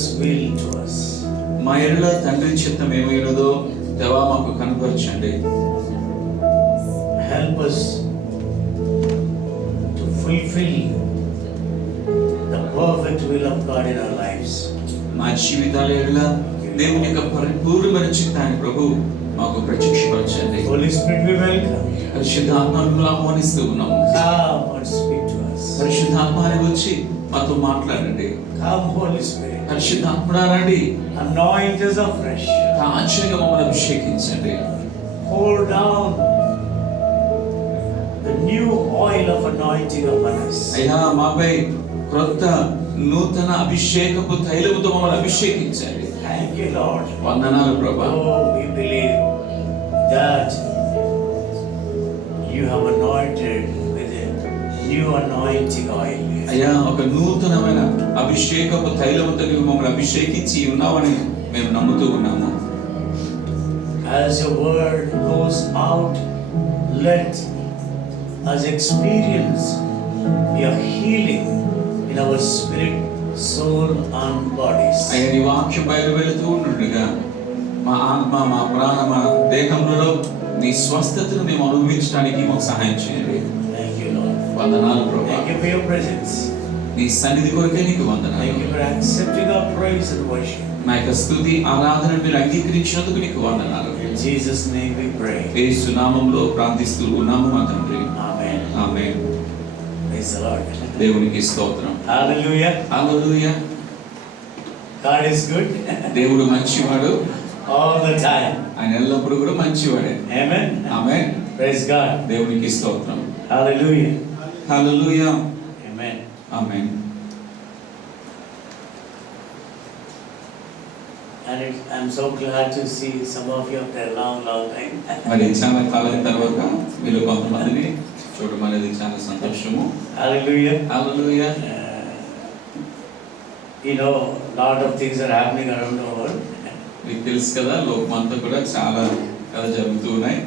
Father's will to us. మా ఎడల తండ్రి చిత్తం ఏమైనదో దేవా మాకు కనపరచండి. Help us to fulfill the perfect will of God in our lives. మా జీవితాల ఎడల దేవుని యొక్క పరిపూర్ణమైన చిత్తాన్ని ప్రభు మాకు ప్రత్యక్షపరచండి. Holy Spirit, we welcome you. పరిశుద్ధాత్మను ఆహ్వానిస్తూ ఉన్నాము. Come and speak to us. పరిశుద్ధాత్మని వచ్చి మాతో మాట్లాడండి. Come, Holy Spirit. పరిశుద్ధాత్ముడా రండి. Anoint us afresh. తాజాగా మమ్మల్ని అభిషేకించండి. Pour down the new oil of anointing upon us. అయ్యా మాపై క్రొత్త నూతన అభిషేకపు తైలముతో మమ్మల్ని అభిషేకించండి. Thank you, Lord. వందనాలు ప్రభా. Oh, we believe that you have anointed with a new anointing oil. అయ్యా ఒక నూతనమైన అభిషేకపు తైలముతో నీవు మమ్మల్ని అభిషేకించి ఉన్నావని మేము నమ్ముతూ ఉన్నాము. As your word goes out, let us experience your healing in our spirit, soul and bodies. అయ్యా నీ వాక్యం బయలు వెళుతూ ఉండుగా మా ఆత్మ, మా ప్రాణ, మా దేహంలో నీ స్వస్థతను మేము అనుభవించడానికి మాకు సహాయం చేయండి. Thank you, Lord. వందనాలు ప్రభా. Thank you for your presence. నీ సన్నిధి కొరకే నీకు Thank వందనాలు. you for accepting our praise and worship. మా యొక్క స్తుతి ఆరాధన మీరు అంగీకరించినందుకు నీకు వందనాలు. In Jesus' name we pray. యేసు నామములో ప్రార్థిస్తూ ఉన్నాము మా తండ్రి. Amen. Amen. Praise the Lord. దేవునికి స్తోత్రం. Hallelujah. Hallelujah. God is good దేవుడు మంచివాడు. all the time. ఆయన ఎల్లప్పుడూ కూడా మంచివాడే. Amen. ఆమేన్. Praise God. దేవునికి స్తోత్రం. Hallelujah. Hallelujah. Amen. Amen. And I'm so glad to see some of you after a long time. మరి చాలా కాలం తర్వాత మీరు కొంతమందిని చూడడం అనేది చాలా సంతోషము. Hallelujah. Hallelujah. You know, lot of things are happening around the world. మీకు తెలుసు కదా లోకమంతా కూడా చాలా కథ జరుగుతూ ఉన్నాయి,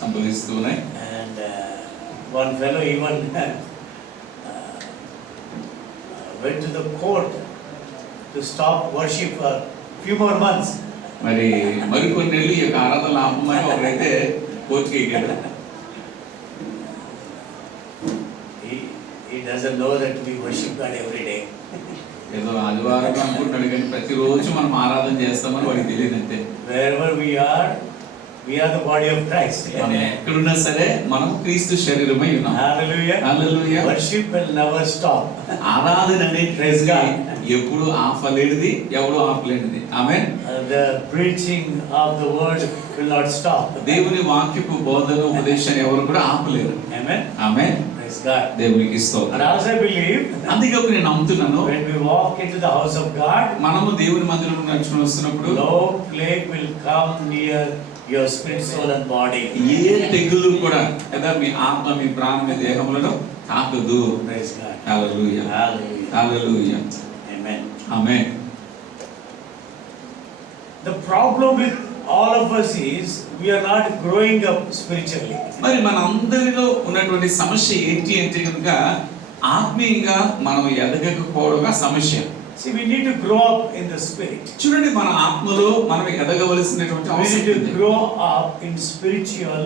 సంభవిస్తూ ఉన్నాయి. And one fellow even went to the court to stop worship for few more months. మరి మరికొన్ని నెలలు ఈ యొక్క ఆరాధన ఆపమని ఒకరైతే కోర్టుకి ఎక్కాడు. He doesn't know that we worship God every day. ఏదో ఆదివారం అనుకుంటున్నాడు కానీ ప్రతిరోజు మనం ఆరాధన చేస్తామని వాడికి తెలియదు అంతే. Wherever we are the body of Christ. మనం ఎక్కడున్నా సరే మనం క్రీస్తు శరీరమై ఉన్నాం. Hallelujah. Hallelujah. Worship will never stop. ఆరాధన అనేది ఎప్పుడు ఆపలేనిది, ఎవడు ఆపలేనిది. ఆమేన్. The preaching of the word will not stop. దేవుని వాక్యపు బోధన ఉపదేశాన్ని ఎవరు కూడా ఆపలేరు. Amen. ఆమేన్. Praise God. దేవునికి And స్తోత్రం. as I believe, అందుకే నేను నమ్ముతున్నాను when we walk into the house of God, మనము దేవుని మందిరంలో నడుచుకుని వస్తున్నప్పుడు no plague will come near your spirit, soul and body. ఏ తెగులు కూడా కదా మీ ఆత్మ, మీ ప్రాణం, మీ దేహములను తాకదు. Praise God. Hallelujah. Hallelujah. Hallelujah. Amen. Amen. The problem with all of us is we are not growing up spiritually. మరి మన అందరిలో ఉన్నటువంటి సమస్య ఏంటి అంటే కనుక ఆత్మీయంగా మనం ఎదగకపోవడమే సమస్య. See, we need to grow up in the spirit. చూడండి మన ఆత్మలో మనం ఎదగవలసినటువంటి We అవసరం need to ఉంది. grow up in spiritual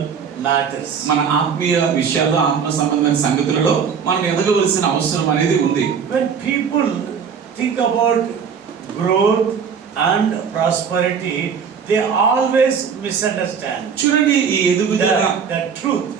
matters. మన ఆత్మీయ విషయాల్లో, ఆత్మ సంబంధమైన సంగతులలో మనం ఎదగవలసిన అవసరం అనేది ఉంది. When people think about growth and prosperity, they always misunderstand చూడండి ఈ ఎదుగుదల, the truth.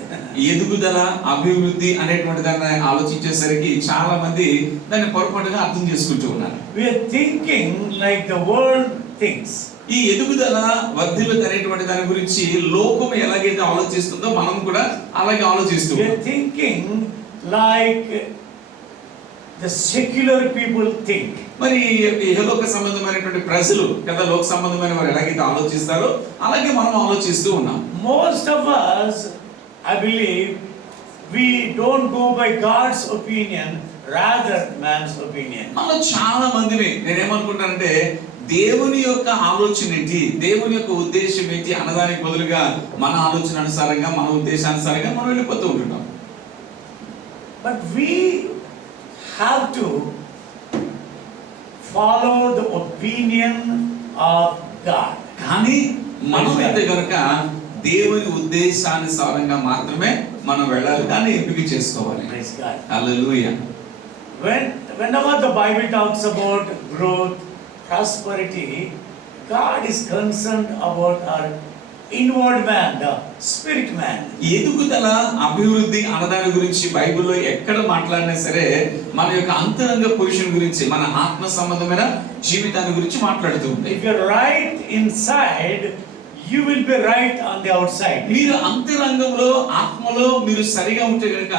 ఎదుగుదల, అభివృద్ధి అనేటువంటి దాన్ని ఆలోచించేసరికి చాలా మంది దాన్ని పొరపాటుగా అర్థం చేసుకుంటూ ఉన్నారు. We are thinking like the world thinks. ఈ ఎదుగుదల, వర్ధిల్లత అనేటువంటి దాని గురించి లోకం ఎలాగైతే ఆలోచిస్తుందో మనం కూడా అలాగే ఆలోచిస్తూ We are thinking like the secular people think. మరి ఇహలోక సంబంధమైనటువంటి ప్రజలు కదా లోక సంబంధమైన వారు ఎలాగైతే ఆలోచిస్తారో అలాగే మనం ఆలోచిస్తూ ఉన్నాం. Most of us, I believe, we don't go by God's opinion, rather man's opinion. మనలో చాలా మందిని నేనేమనుకుంటానంటే దేవుని యొక్క ఆలోచన ఏంటి, దేవుని యొక్క ఉద్దేశం ఏంటి అన్నదానికి బదులుగా మన ఆలోచన అనుసారంగా, మన ఉద్దేశానుసారంగా మనం వెళ్ళిపోతూ ఉంటున్నాం. But we have to follow the opinion of God. కానీ మనమైతే గనుక దేవుని ఉద్దేశానుసారంగా మాత్రమే మనం వెళ్ళాలి, కానీ ఎంపిక చేసుకోవాలి. Praise God. Hallelujah. Whenever the Bible talks about growth, prosperity, God is concerned about our inward man, the spirit man. ఎదుగుదల, అభివృద్ధి అన్నదాని గురించి బైబిల్లో ఎక్కడ మాట్లాడినా సరే మన యొక్క అంతరంగ పురుషుని గురించి, మన ఆత్మ సంబంధమైన జీవితాన్ని గురించి మాట్లాడుతూ ఉంటాయి. If you're right inside, you will be right on the outside. మీరు అంతరంగంలో, ఆత్మలో మీరు సరిగా ఉంటే కనుక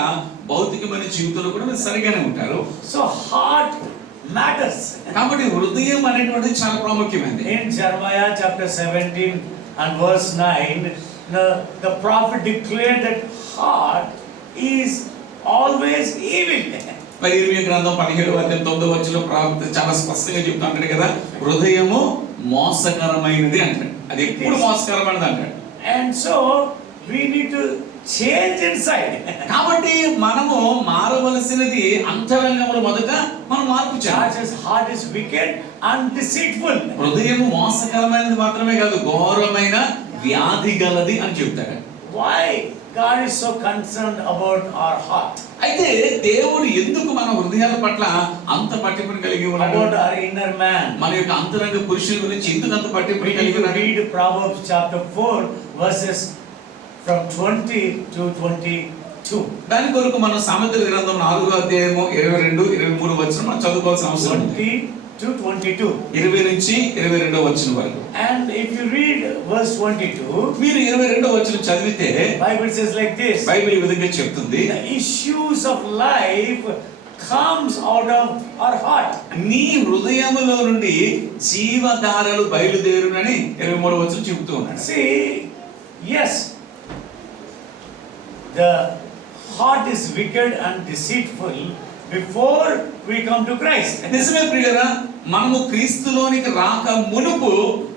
భౌతికమైన జీవితంలో కూడా మీరు సరిగానే ఉంటారు. So heart matters. కాబట్టి హృదయం అనేటువంటిది చాలా ప్రాముఖ్యమైనది. In Jeremiah chapter 17 and verse 9, the prophet declared that heart is always evil. మరి ఇర్మియా గ్రంథం 17:9 ప్రవక్త చాలా స్పష్టంగా చెప్తాడు కదా, హృదయము మోసకరమైనది అంటాడు. అది ఎప్పుడు మోసకరమైనది అంటాడు. And so we need to change inside. కాబట్టి మనము మారవలసినది అంతరంగంలో మొదట మనం మార్పు చేయాలి. God's heart is wicked and deceitful. హృదయము మోసకరమైనది మాత్రమే కాదు, ఘోరమైన వ్యాధి గలది అని చెప్తాడు. Why God is so concerned about our heart? అయితే దేవుడు ఎందుకు మన హృదయాల పట్ల అంత పట్టింపుని కలిగి ఉన్నాడు? About our inner man. మన యొక్క అంతరంగ పురుషుల గురించి ఎందుకు అంత పట్టింపుని We కలిగి need to ఉన్నాడు? read Proverbs chapter 4 verses from 20 to 22. దాని కొరకు మనం సామెతల గ్రంథం 4:22-23 మనం చదువుకోవాల్సిన అవసరం ఉంది. 20 to 22. 20 నుంచి 22వ వచనం వరకు. And if you read verse 22, మీరు 22వ వచనం చదివితే Bible says like this: Bible ఈ విధంగా చెప్తుంది, the issues of life comes out of our heart. నీ హృదయములో నుండి జీవధారలు బయలుదేరునని 23వ వచనం చెబుతూ ఉన్నాడు. See, yes, the heart is wicked and deceitful before we come to Christ. నిజమే ప్రియులారా, మనము క్రీస్తులోనికి రాక మునుపు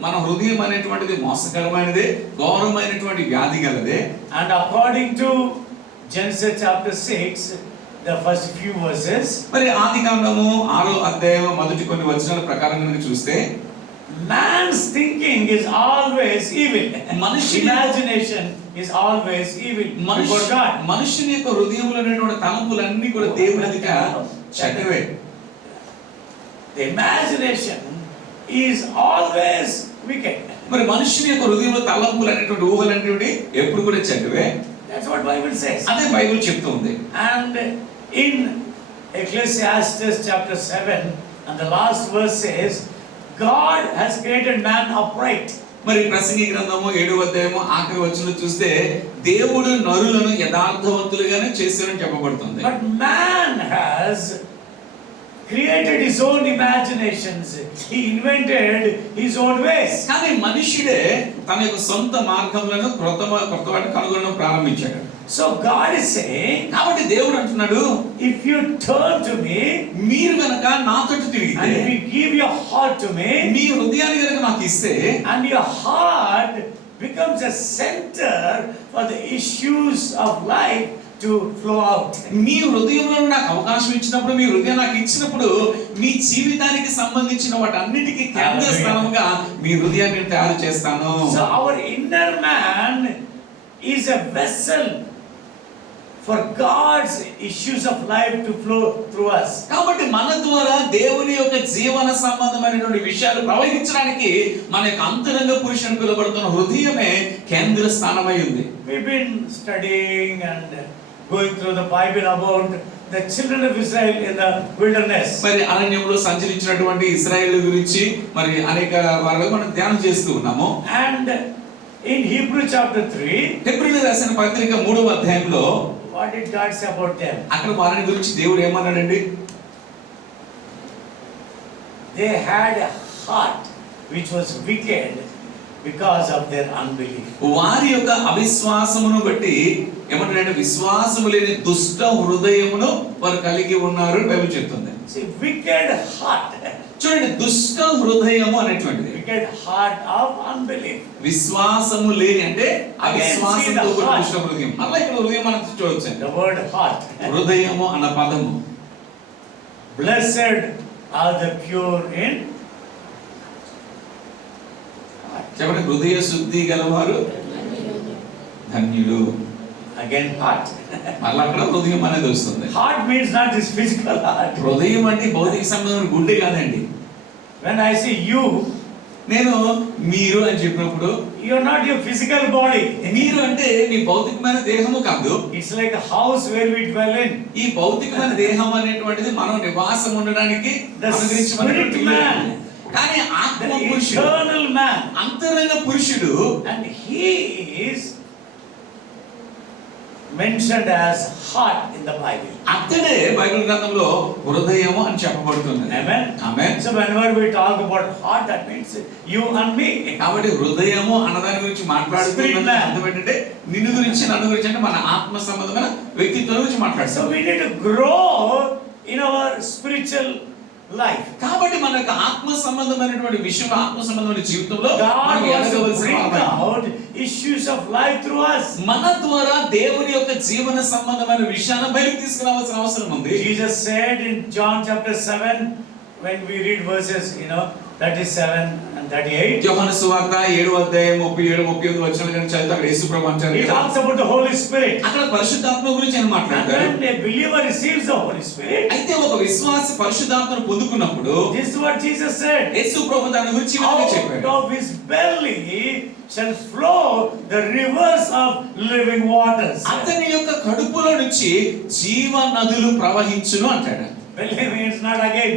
మన హృదయం అనేటువంటిది మోసకరమైనదే, ఘోరమైనటువంటి వ్యాధి గలదే. And according to Genesis chapter 6, the first few verses, మరి ఆదికాండము 6వ అధ్యాయం మొదటి కొన్ని వచనాల ప్రకారం కనుక చూస్తే, man's thinking is always evil. మనిషి Imagination is always evil before God. మనుషుని యొక్క హృదయంలో ఉన్నటువంటి తలంపులన్నీ కూడా దేవుని ఎదుట చెడ్డవే. The imagination is always wicked. మరి మనుషుని యొక్క హృదయంలో తలంపులు అనేటువంటి ఊహలు అనేటువంటి ఎప్పుడు కూడా చెడ్డవే. That's what Bible says. అదే బైబిల్ చెప్తుంది. And in Ecclesiastes chapter 7 and the last verse says, God has created man upright. మరి ప్రసంగి గ్రంథము 7వ అధ్యాయము ఆఖరి వచనంలో చూస్తే దేవుడు నరులను యథార్థవంతులుగానే చేశారని చెప్పబడుతుంది. But man has created his own imaginations. He invented his own ways. కానీ మనుషుడే తన యొక్క సొంత మార్గములను కొత్త వాటిని కనుగొనడం ప్రారంభించాడు. So God is saying, కాబట్టి దేవుడు అంటున్నాడు, if you turn to me మీరు గనక నాతో and తిరిగితే, if you give your heart to me, మీ హృదయాన్ని గనక నాకు ఇస్తే, and your heart becomes a center for the issues of life to flow out. మీ హృదయంలో నాకు అవకాశం ఇచ్చినప్పుడు, మీ హృదయం నాకు ఇచ్చినప్పుడు, మీ జీవితానికి సంబంధించిన వాటన్నిటికీ కేంద్ర స్థానంగా మీ హృదయాన్ని తయారు చేస్తాను. So our inner man is a vessel for God's issues of life to flow through us. కాబట్టి మన ద్వారా దేవుని యొక్క జీవన సంబంధమైనటువంటి విషయాలు ప్రవహించడానికి మన యొక్క అంతరంగ పురుషుని పిలువబడుతున్న హృదయమే కేంద్ర స్థానమై ఉంది. We've been studying and going through the Bible about the children of Israel in the wilderness. మరి అరణ్యంలో సంచరించినటువంటి ఇశ్రాయేలు గురించి మరి అనేక వారు మనం ధ్యానం చేస్తూ ఉన్నాము. And in Hebrew chapter 3, హెబ్రీయులకు రాసిన పత్రిక 3వ అధ్యాయంలో what did God say about them? అక్కడ వారిని గురించి దేవుడు ఏమన్నాడండి? They had a heart which was wicked because of their unbelief. వారి యొక్క అవిశ్వాసమును బట్టి ఏమంటాడంటే, విశ్వాసము లేని దుష్ట హృదయమును వారు కలిగి ఉన్నారు బైబిల్ చెప్తుంది. See, wicked heart. చూడండి, దుష్ట హృదయము అనేటువంటిది Wicked heart of unbelief. విశ్వాసము లేని అంటే అవిశ్వాసంతో కూడిన దుష్ట హృదయం. అలా ఇక్కడ హృదయం మనం చూడవచ్చు. The word heart. హృదయము అన్న పదము Blessed are the pure in చెప్పండి, హృదయ శుద్ధి గలవారు ధన్యులు. again heart. మళ్ళీ అక్కడ హృదయం అనేది వస్తుంది. Heart means not this physical heart. హృదయం అంటే భౌతిక సంబంధమైన గుండె కాదండి. When I say you, నేను మీరు అని చెప్పినప్పుడు you are not your physical body. మీరు అంటే మీ భౌతికమైన దేహము కాదు. It's like a house where we dwell in. ఈ భౌతికమైన దేహం అనేటువంటిది మనం నివాసం ఉండడానికి The spirit man, కానీ ఆత్మ the పురుషుడు, eternal man, అంతరంగ పురుషుడు, and he is mentioned as heart in the Bible. అతడే బైబిల్ గ్రంథంలో హృదయము అని చెప్పబడుతుంది. Amen. Amen. So whenever we talk about heart, that means you and me. కాబట్టి హృదయము అన్నదాని గురించి మాట్లాడుతున్నది అర్థం ఏంటంటే నిన్ను గురించి నన్ను గురించి అంటే మన ఆత్మ సంబంధమైన వ్యక్తిత్వం గురించి So మాట్లాడుతాం. we need to grow in our spiritual life. కాబట్టి మన యొక్క ఆత్మ సంబంధమైనటువంటి విషయం, ఆత్మ సంబంధమైన జీవితంలో God మనం wants to ఎదగవలసిన bring వారమై out issues of life through us. మన ద్వారా దేవుని యొక్క జీవన సంబంధమైన విషయాన్ని బయటకు తీసుకురావాల్సిన అవసరం ఉంది. Jesus said in John chapter 7, when we read verses 37 and 38, యోహాను సువార్త 7వ అధ్యాయం 37 38 వచనాలు కనుక చదివితే అక్కడ యేసు ప్రభు అంటారు he కదా, talks about the Holy Spirit. అక్కడ పరిశుద్ధాత్మ గురించి ఆయన And మాట్లాడతారు. when a believer receives the Holy Spirit, అయితే ఒక విశ్వాసి పరిశుద్ధాత్మను పొందుకున్నప్పుడు this is what Jesus said. యేసు ప్రభు దాని గురించి ఈ విధంగా Out చెప్పాడు. of his belly shall flow the rivers of living waters. అతని యొక్క కడుపులో నుంచి జీవ నదులు ప్రవహించును అంటాడు. Belly means not again,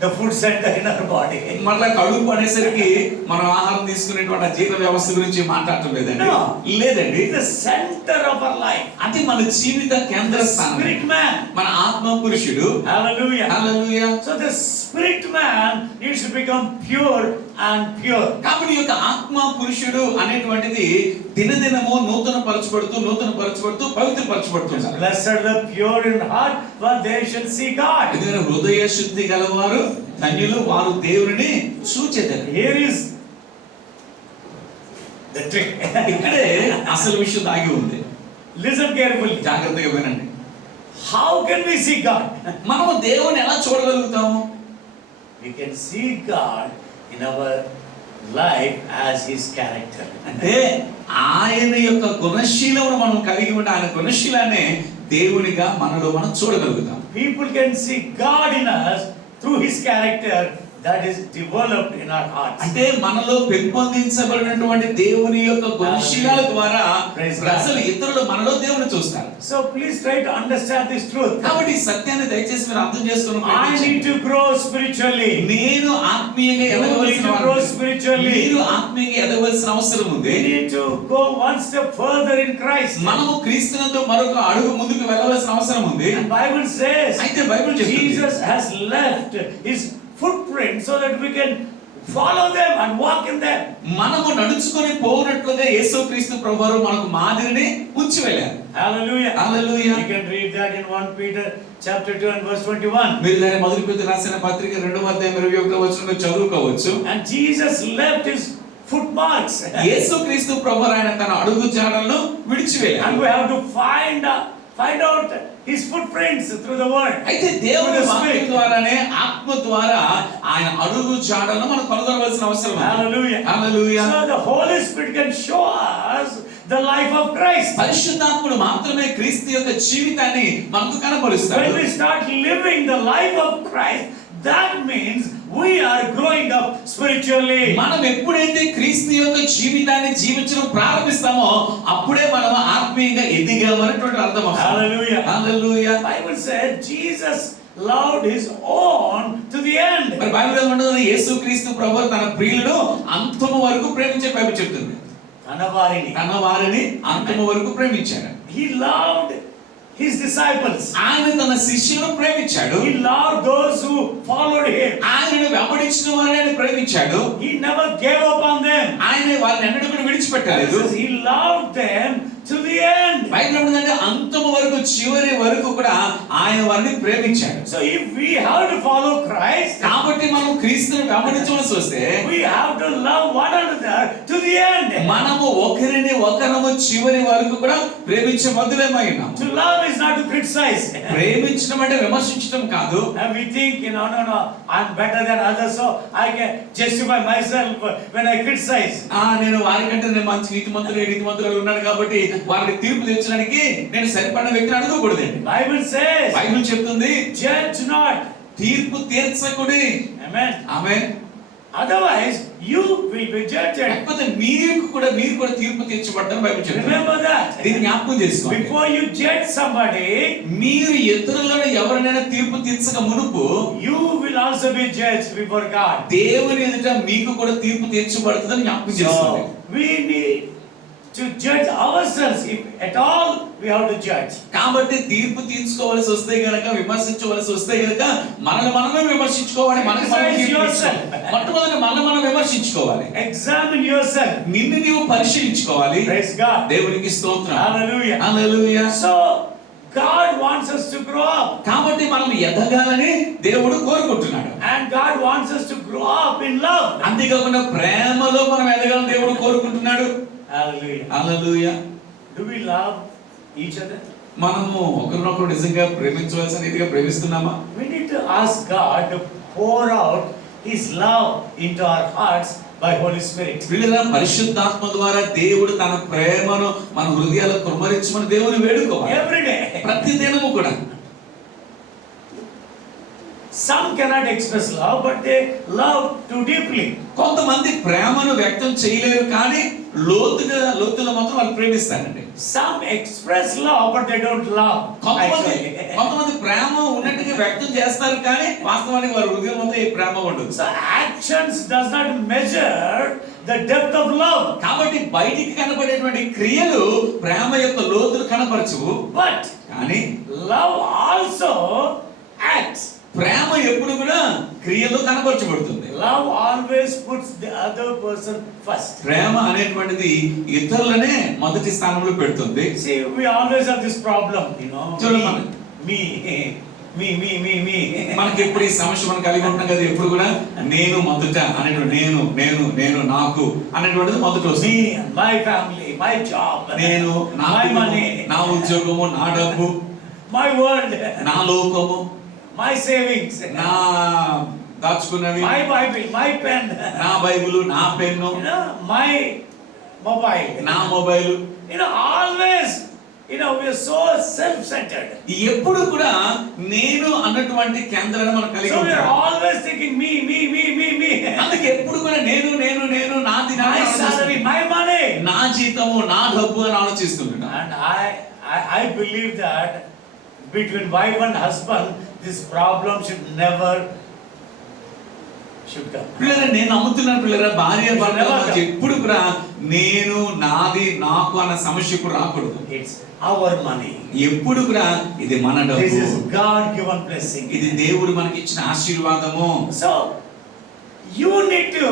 the food center in our body. మళ్ళా కడుపు అనేసరికి మనం ఆహారం తీసుకునేటువంటి ఆ జీర్ణ వ్యవస్థ గురించి మాట్లాడటం లేదండి. No. లేదండి, The center of our life. అది మన జీవిత కేంద్ర The స్థానం, spirit man. మన ఆత్మ పురుషుడు. Hallelujah. Hallelujah. So the spirit man needs to become pure and pure. కాబట్టి ఈ యొక్క ఆత్మ పురుషుడు అనేటువంటిది దినదినము నూతన పరచబడుతూ పవిత్రపరచబడుతున్నారు. Blessed the pure in heart, for they shall see God. ఎందుకంటే హృదయ శుద్ధి గలవారు ధన్యులు, వారు దేవుని చూచెదరు. Here is the trick. ఇక్కడే అసలు విషయం దాగి ఉంది. Listen carefully. జాగ్రత్తగా వినండి. How can we see God? మనము దేవుని ఎలా చూడగలుగుతాము? We can see God in our life as his character. అంటే ఆయన యొక్క గుణశీలమును మనం కలిగి ఉంటే ఆయన గుణశీలాన్ని దేవునిగా మనలో మనం చూడగలుగుతాం. People can see God in us through his character that is developed in our hearts. అంటే మనలో పెంపొందించబడినటువంటి దేవుని యొక్క గుణశీలాల ద్వారా ప్రజలు ఇతరులు మనలో దేవుని చూస్తారు. So please try to understand this truth. కాబట్టి ఈ సత్యాన్ని దయచేసి మీరు అర్థం చేసుకుని I need to grow spiritually. నేను ఆత్మీయంగా You need ఎదగవలసిన to grow వాడిని. spiritually. మీరు ఆత్మీయంగా ఎదగవలసిన అవసరం ఉంది. We need to go one step further in Christ. మనము క్రీస్తునందు మరొక అడుగు ముందుకు వెళ్ళవలసిన అవసరం ఉంది. The Bible says అయితే బైబిల్ చెప్తుంది Jesus has left his footprint so that we can follow them and walk in them. మనము నడుచుకొని పోవునట్లుగా యేసుక్రీస్తు ప్రభువారు మనకు మాదిరిని ఉంచి వెళ్ళారు. Hallelujah. Hallelujah. You can read that in 1 Peter chapter 2 and verse 21. మీరు దాన్ని మొదటి పేతురు రాసిన పత్రిక 2వ అధ్యాయం 21వ వచనంలో చదువుకోవచ్చు. And Jesus left his footmarks. యేసుక్రీస్తు ప్రభువారు ఆయన తన అడుగు జాడలను విడిచి And వెళ్ళారు. we have to find out his footprints through the word. అయితే దేవుని Through the వాక్యం Spirit. ద్వారానే ఆత్మ ద్వారా ఆయన అడుగు జాడలను మనం కనుగొనవలసిన అవసరం ఉంది. Hallelujah. Hallelujah. So the Holy Spirit can show us the life of Christ. పరిశుద్ధాత్ముడు మాత్రమే క్రీస్తు యొక్క జీవితాన్ని మనకు కనబరుస్తాడు. When we start living the life of Christ, that means we are growing up spiritually. మనం ఎప్పుడైతే క్రీస్తు యొక్క జీవితాన్ని జీవించడం ప్రారంభిస్తామో అప్పుడే మనం ఆత్మీయంగా ఎదిగామనేటువంటి అర్థం వస్తుంది. Hallelujah. Hallelujah. Bible said Jesus loved his own to the end. మరి బైబిల్లో ఉన్నది యేసుక్రీస్తు ప్రభువు తన ప్రియులను అంతము వరకు ప్రేమించే బైబిల్ చెప్తుంది. తన వారిని అంతము వరకు ప్రేమించాడు. He loved his disciples. ఆయన తన శిష్యులను ప్రేమించాడు. He loved those who followed him. ఆయనను వెంబడించిన వారిని ఆయన ప్రేమించాడు. He never gave up on them. ఆయన వారిని ఎన్నడూ కూడా విడిచిపెట్టలేదు. He loved them to the end. Bible ఏమంటుందంటే అంతము వరకు చివరి వరకు కూడా ఆయన వారిని ప్రేమించాడు. So if we have to follow Christ, కాబట్టి మనం క్రీస్తుని వెంబడించవలసి వస్తే we have to love one another to the end. మనము ఒకరిని ఒకరము చివరి వరకు కూడా ప్రేమించే బద్దులమై ఉన్నాము. To love is not to criticize. ప్రేమించడం అంటే విమర్శించడం కాదు. And we think, no, I'm better than others, so I can justify myself when I criticize. నేను వారికంటే నేను మంచి నీతిమంతుడు ఉన్నాను కాబట్టి వారికి తీర్పు తీర్చడానికి నేను సరిపడిన వ్యక్తిని అనుకోకూడదండి. Bible says, బైబిల్ చెప్తుంది, judge not. తీర్పు తీర్చకుడి. Amen. Amen. Otherwise you will be judged. లేకపోతే మీరు కూడా తీర్పు తీర్చబడతారని బైబిల్ చెప్తుంది. Remember that. దీన్ని జ్ఞాపకం చేసుకోండి. Before you judge somebody, మీరు ఇతరులను ఎవరినైనా తీర్పు తీర్చక మునుపు you will also be judged before God. దేవుని ఎదుట మీకు కూడా తీర్పు తీర్చబడుతుందని జ్ఞాపకం చేసుకోండి. So we need to judge ourselves, if at all we have to judge. కాబట్టి తీర్పు తీర్చుకోవాల్సి వస్తే గనక, విమర్శించవలసి వస్తే గనక మనమే విమర్శించుకోవాలి. మొట్టమొదటి మనం విమర్శించుకోవాలి. Examine yourself. నిన్ను నీవు పరిశీలించుకోవాలి. Praise God. దేవునికి స్తోత్రం. Hallelujah. Hallelujah. So God wants us to grow up. కాబట్టి మనం ఎదగాలని దేవుడు కోరుకుంటున్నాడు. And God wants us to grow up in love. అంతేకాకుండా ప్రేమలో మనం ఎదగాలని దేవుడు కోరుకుంటున్నాడు. Hallelujah. Hallelujah. Do we love each other? మనము ఒకరినొకరు నిజంగా ప్రేమించవలసిన రీతిగా ప్రేమిస్తున్నామా? We need to ask God to pour out His love into our hearts by Holy Spirit. వీళ్ళ పరిశుద్ధాత్మ ద్వారా దేవుడు తన ప్రేమను మన హృదయాల్లో కుమ్మరించమని దేవుని వేడుకోవాలి. Every day. ప్రతి దినము కూడా. Some cannot express love, but they love too deeply. కొంతమంది ప్రేమను వ్యక్తం చేయలేరు, కానీ లోతులో మాత్రం వాళ్ళు ప్రేమిస్తారండి. Some express love, but they don't love. కొంతమంది ప్రేమ ఉన్నట్టుగా వ్యక్తం చేస్తారు, కానీ వాస్తవానికి వారి హృదయంలో ఏ ప్రేమ ఉండదు. So actions does not measure the depth of love. కాబట్టి బయటికి కనబడేటువంటి క్రియలు ప్రేమ యొక్క లోతును కనపరచవు, But కానీ love also acts. ప్రేమ ఎప్పుడు కూడా క్రియలో కనపరచబడుతుంది. Love always puts the other person first. ప్రేమ అనేటువంటిది ఇతరులనే మొదటి స్థానంలో పెడుతుంది. See, we always have this problem, me. మనకి ఎప్పుడు ఈ సమస్య మనం కలిగి ఉంటాం కదా, ఎప్పుడు కూడా నేను మొదట అనేటువంటి నేను నాకు అనేటువంటిది మొదట వస్తుంది. Me, my family, my job, నేను, my money, నా ఉద్యోగము, నా డబ్బు, my world, నా లోకము, my savings, నా దాచుకున్నవి, my Bible, my pen, నా బైబిలు, నా పెన్ను, my mobile, నా mobile. Always, we are so self-centered. ఎప్పుడు కూడా నేను అన్నటువంటి కేంద్రాన్ని మనం కలిగి So we are ఉంటాం. always thinking me. అందుకే ఎప్పుడు కూడా నేను నాది, My salary, my money. నా జీతము, నా డబ్బు అని ఆలోచిస్తుంటాను. And I believe that between wife and husband, this problem should come. పిల్లరా, నేను నమ్ముతున్నాను పిల్లరా, భార్య భర్త ఎప్పుడు కూడా నేను, నాది, నాకు అన్న సమస్య ఇప్పుడు రాకూడదు. It's our money. ఎప్పుడు కూడా ఇది మన డబ్బు. This is God given blessing. ఇది దేవుడు మనకి ఇచ్చిన ఆశీర్వాదము. So you need to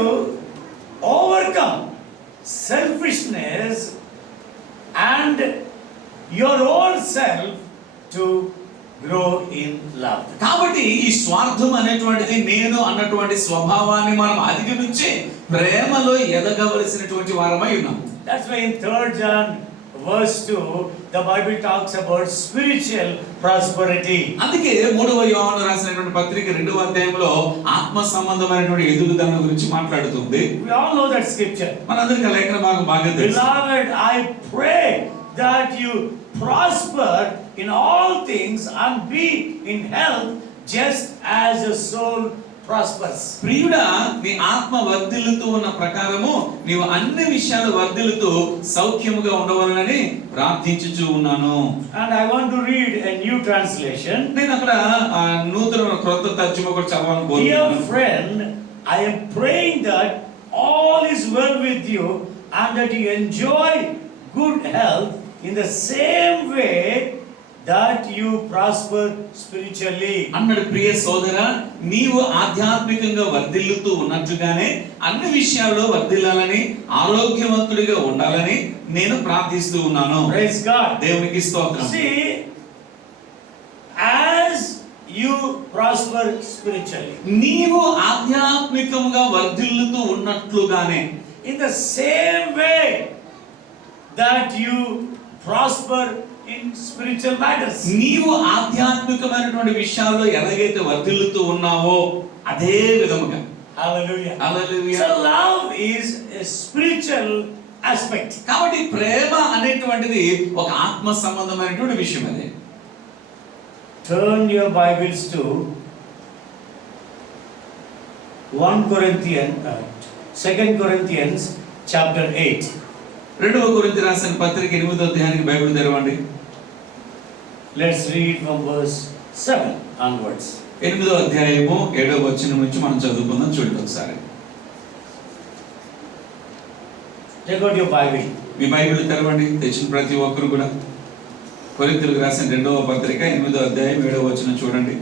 overcome selfishness and your own self to grow in love. కాబట్టి ఈ స్వార్థం అనేటువంటిది, నేను అన్నటువంటి స్వభావాన్ని మనం అధిగమించి ప్రేమలో ఎదగవలసినటువంటి వారమై ఉన్నాం. That's why in 3rd John verse 2 the Bible talks about spiritual prosperity. అందుకే 3వ యోహాను రాసినటువంటి పత్రిక 2వ అధ్యాయంలో ఆత్మ సంబంధమైనటువంటి ఎదుగుదల గురించి మాట్లాడుతుంది. We all know that scripture. మనందరికీ లేఖన భాగం బాగా తెలుసు. Beloved, I pray that you prosper in all things and be in health just as your soul prospers. ప్రియుడా, నీ ఆత్మ వర్ధిల్లుతూ ఉన్న ప్రకారము నీవు అన్ని విషయాలు వర్ధిల్లుతూ సౌఖ్యముగా ఉండవాలని ప్రార్థించుచూ ఉన్నాను. And I want to read a new translation. నేను అక్కడ నూతన క్రొత్త తర్జుమా కూడా చదవాలనుకుంటున్నాను. Dear friend, I am praying that all is well with you and that you enjoy good health in the same way that you prosper spiritually. అన్నాడు, ప్రియ సోదరా, నీవు ఆధ్యాత్మికంగా వర్ధిల్లుతూ ఉన్నట్లుగానే అన్ని విషయాల్లో వర్ధిల్లాలని, ఆరోగ్యవంతుడిగా ఉండాలని నేను ప్రార్థిస్తూ ఉన్నాను. Praise God. దేవునికి స్తోత్రం. See, as you prosper spiritually, నీవు ఆధ్యాత్మికంగా వర్ధిల్లుతూ ఉన్నట్లుగానే, in the same way that you prosper in spiritual matters, నీవు ఆధ్యాత్మికమైనటువంటి విషయాల్లో ఎలాగైతే వర్ధిల్లుతూ ఉన్నావో అదే విధముగా. hallelujah. Hallelujah. So love is a spiritual aspect. కాబట్టి ప్రేమ అనేటువంటిది ఒక ఆత్మ సంబంధమైనటువంటి విషయం. అది Turn your Bibles to 2 Corinthians chapter 8. 2వ కొరింథీ రాసిన పత్రిక 8వ అధ్యాయానికి బైబిల్ తెరవండి. Let's read from verse 7 onwards. 8వ అధ్యాయము 7వ వచనం నుంచి మనం చదువుకుందాం. చూడండి ఒకసారి. Take out your Bible. Me Bible తెరవండి. తెచ్చిన ప్రతి ఒక్కరు కూడా కొరింథీయులకు రాసిన 2వ పత్రిక 8వ అధ్యాయం 7వ వచనం చూడండి.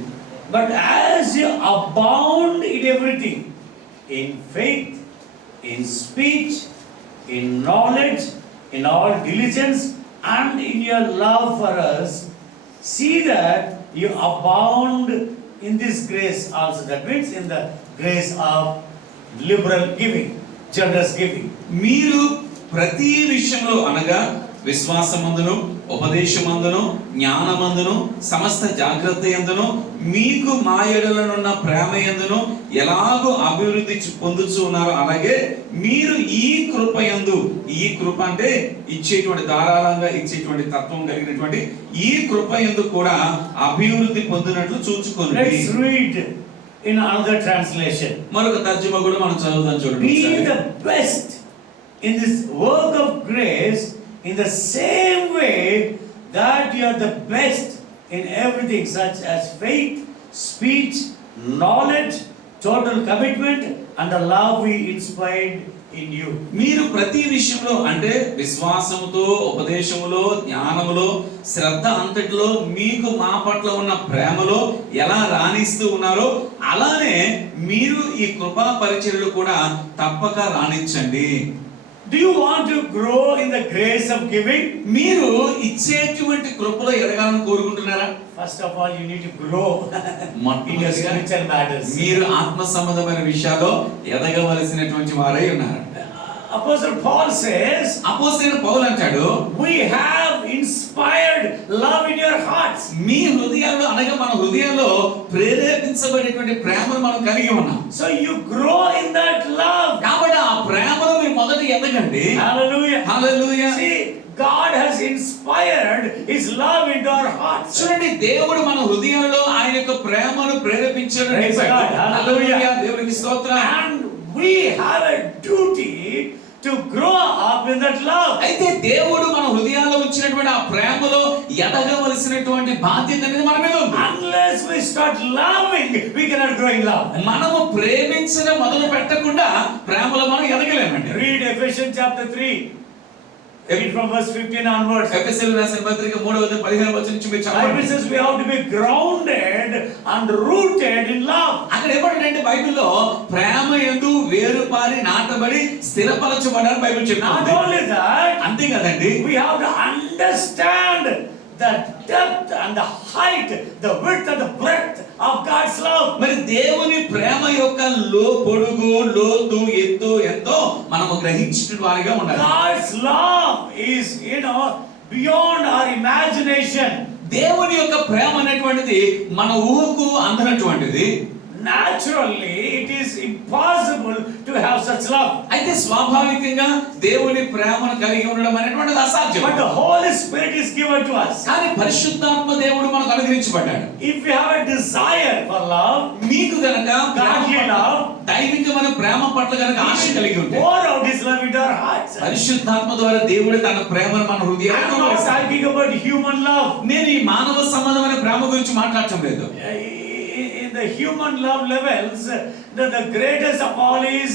But as you abound in everything, in faith, in speech, in knowledge, in all diligence, and in your love for us, see that you abound in this grace also. That means in the grace of liberal giving, generous giving. మీరు ప్రతి విషయంలో అనగా విశ్వాసమందును, ఉపదేశమందును, జ్ఞానమందును, సమస్త జాగ్రత్త యందును, మీకు మా యెడలనున్న ప్రేమ యందును ఎలాగో అభివృద్ధి పొందుచు ఉన్నారో అలాగే మీరు ఈ కృప యందు, ఈ కృప అంటే ఇచ్చేటువంటి ధారాళంగా ఇచ్చేటువంటి తత్వం కలిగినటువంటి ఈ కృప యందు కూడా అభివృద్ధి పొందినట్లు చూచుకోండి. Let's read in another translation. మరొక తర్జుమా కూడా మనం చదువుదాం చూడండి. Be the best in this work of grace in the same way that you are the best in everything, such as faith, speech, knowledge, total commitment, and the love we inspired in you. మీరు ప్రతి విషయంలో అంటే విశ్వాసముతో, ఉపదేశములో, జ్ఞానములో, శ్రద్ధ అంతటిలో మీకు మా పట్ల ఉన్న ప్రేమలో ఎలా రాణిస్తూ ఉన్నారో అలానే మీరు ఈ కృపా పరిచర్యలు కూడా తప్పక రాణించండి. Do you want to grow in the grace of giving? మీరు ఇచ్చేటువంటి కృపలో ఎదగాలని కోరుకుంటున్నారా? First of all, you need to grow in your మొట్టమొదటిగా spiritual matters. మీరు ఆత్మ సంబంధమైన విషయాల్లో ఎదగవలసినటువంటి వారై ఉన్నారు. Apostle Paul says, అపోస్తలుడైన పౌలు అంటాడు, we have inspired love in your hearts. మీ హృదయాల్లో అనగా మన హృదయాల్లో ప్రేరేపించబడేటువంటి ప్రేమను మనం కలిగి ఉన్నాం. So you grow in that love. కాబట్టి ఆ ప్రేమలో మీరు మొదట ఎదగండి. Hallelujah. Hallelujah. See, God has inspired His love into our hearts. చూడండి, దేవుడు మన హృదయాల్లో ఆయన యొక్క ప్రేమను ప్రేరేపించాడు. Praise God. హల్లెలూయా. దేవునికి స్తోత్రం. And we have a duty to grow up in that love. అయితే దేవుడు మన హృదయాల్లో ఉంచినటువంటి ఆ ప్రేమలో ఎదగవలసినటువంటి బాధ్యత అనేది మన మీద ఉంది. Unless we start loving, we cannot grow in love. మనము ప్రేమించడం మొదలు పెట్టకుండా ప్రేమలో మనం ఎదగలేమండి. Read Ephesians chapter 3. Read from verse 15 onwards. ఎఫెసీయులకు రాసిన పత్రిక 3:15 వచనం నుంచి మీరు Bible చదవండి. says we have to be grounded and rooted in love. అక్కడ ఏమంటే బైబిల్లో ప్రేమ యందు వేరుపారి నాటబడి స్థిరపరచబడాలని బైబిల్ Not చెప్తుంది. only that, అంతే కదండి, we have to understand the depth and the height, the width and the breadth of God's love. మరి దేవుని ప్రేమ యొక్క పొడుగు, లోతు, ఎత్తు ఎంతో మనము గ్రహించిన వారిగా ఉండాలి. God's love is, beyond our imagination. దేవుని యొక్క ప్రేమ అనేటువంటిది మన ఊహకు అందనటువంటిది. Naturally, it is impossible to have such love. అయితే స్వాభావికంగా దేవుని ప్రేమను కలిగి ఉండడం అనేటువంటిది అసాధ్యం. But the Holy Spirit is given to us. కానీ పరిశుద్ధాత్మ దేవుడు మనకు అనుగ్రహించబడ్డాడు. If we have a desire for love, మీకు గనక godly love, దైవికమైన ప్రేమ పట్ల గనక ఆశ కలిగి ఉంటే pour out His love into our hearts. పరిశుద్ధాత్మ ద్వారా దేవుడు తన ప్రేమను మన I am హృదయాల్లో not వేస్తాడు. talking about human love. నేను ఈ మానవ సంబంధమైన ప్రేమ గురించి మాట్లాడటం లేదు. In the human love levels, the greatest of all is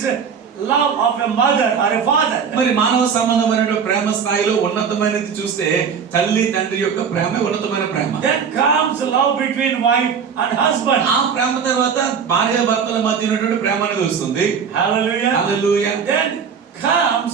love of a mother or a father. మరి మానవ సంబంధమైన ప్రేమ స్థాయిలో ఉన్నతమైనది చూస్తే తల్లి తండ్రి యొక్క ప్రేమ ఉన్నతమైన ప్రేమ. Then comes love between wife and husband. ఆ ప్రేమ తర్వాత భార్య భర్తల మధ్య ఉన్నటువంటి ప్రేమ అనేది వస్తుంది. Hallelujah. హల్లెలూయా. Then comes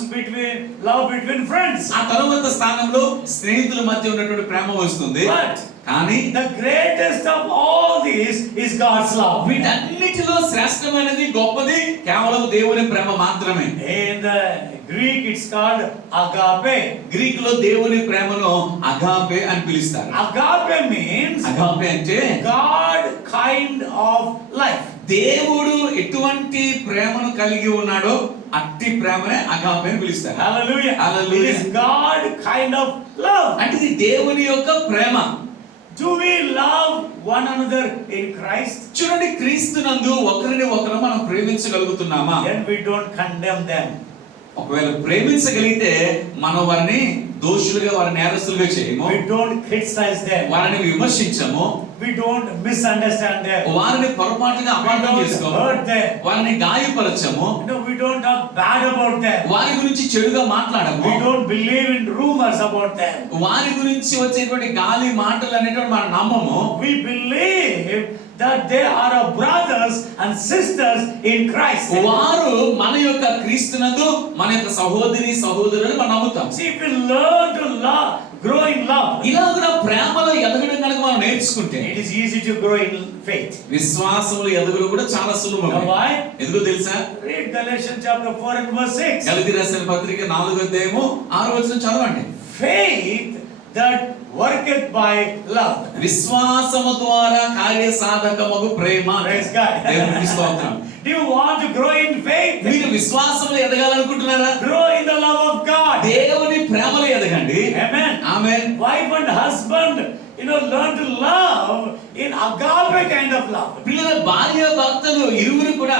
love between friends. ఆ తరువాత స్థానంలో స్నేహితుల మధ్య ఉన్నటువంటి ప్రేమ వస్తుంది. But కానీ the greatest of all these is God's love. వీటన్నిటిలో శ్రేష్టమైనది గొప్పది కేవలం దేవుని ప్రేమ మాత్రమే. In the Greek it's called agape. Greek లో దేవుని ప్రేమను అగాపే అని పిలుస్తారు. Agape means అగాపే అంటే God kind of life. దేవుడు ఎటువంటి ప్రేమను కలిగి ఉన్నాడో అట్టి ప్రేమనే అగాపే అని పిలుస్తారు. Hallelujah. Hallelujah. It is God kind of love. అంటే ఇది దేవుని యొక్క ప్రేమ. Do we love one another in Christ? చూడండి, క్రీస్తునందు ఒకరిని ఒకరు మనం ప్రేమించగలుగుతున్నామా? Then we don't condemn them. ఒకవేళ ప్రేమించగలిగితే మనం వారిని దోషులుగా వారిని నేరస్తులుగా చేయము. We don't criticize them. వారిని విమర్శించము. We don't misunderstand them. వారిని పొరపాటుగా అపార్థం చేసుకోము. hurt them. వారిని గాయపరచము. No, we don't talk bad about them. వారి గురించి చెడుగా మాట్లాడము. We don't believe in rumors about them. వారి గురించి వచ్చేటువంటి గాలి మాటలు అనేటువంటి మనం నమ్మము. We believe that they are our brothers and sisters in Christ. వారు మన యొక్క క్రీస్తునందు మన యొక్క సహోదరి సహోదరులను మనం నమ్ముతాం. See, if we learn to love, grow in love, ఇలాగున ప్రేమలో ఎదగడం కనుక మనం నేర్చుకుంటే it is easy to grow in faith. విశ్వాసములో ఎదగడం కూడా చాలా సులభం. Now why? ఎందుకో తెలుసా? Read Galatians chapter 4 and verse 6. గలతీ రాసిన పత్రిక 4వ అధ్యాయము 6వ వచనం చదవండి. Faith that worketh by love. విశ్వాసము ద్వారా కార్య సాధకమగు ప్రేమ. Praise God. దేవునికి స్తోత్రం. Do you want to grow in faith? మీరు విశ్వాసంలో ఎదగాలనుకుంటున్నారా? Grow in the love of God. దేవుని ప్రేమలో ఎదగండి. Amen. Amen. Wife and husband, learn to love in agape kind of love. పిల్లల భార్య భర్తలు ఇరువురు కూడా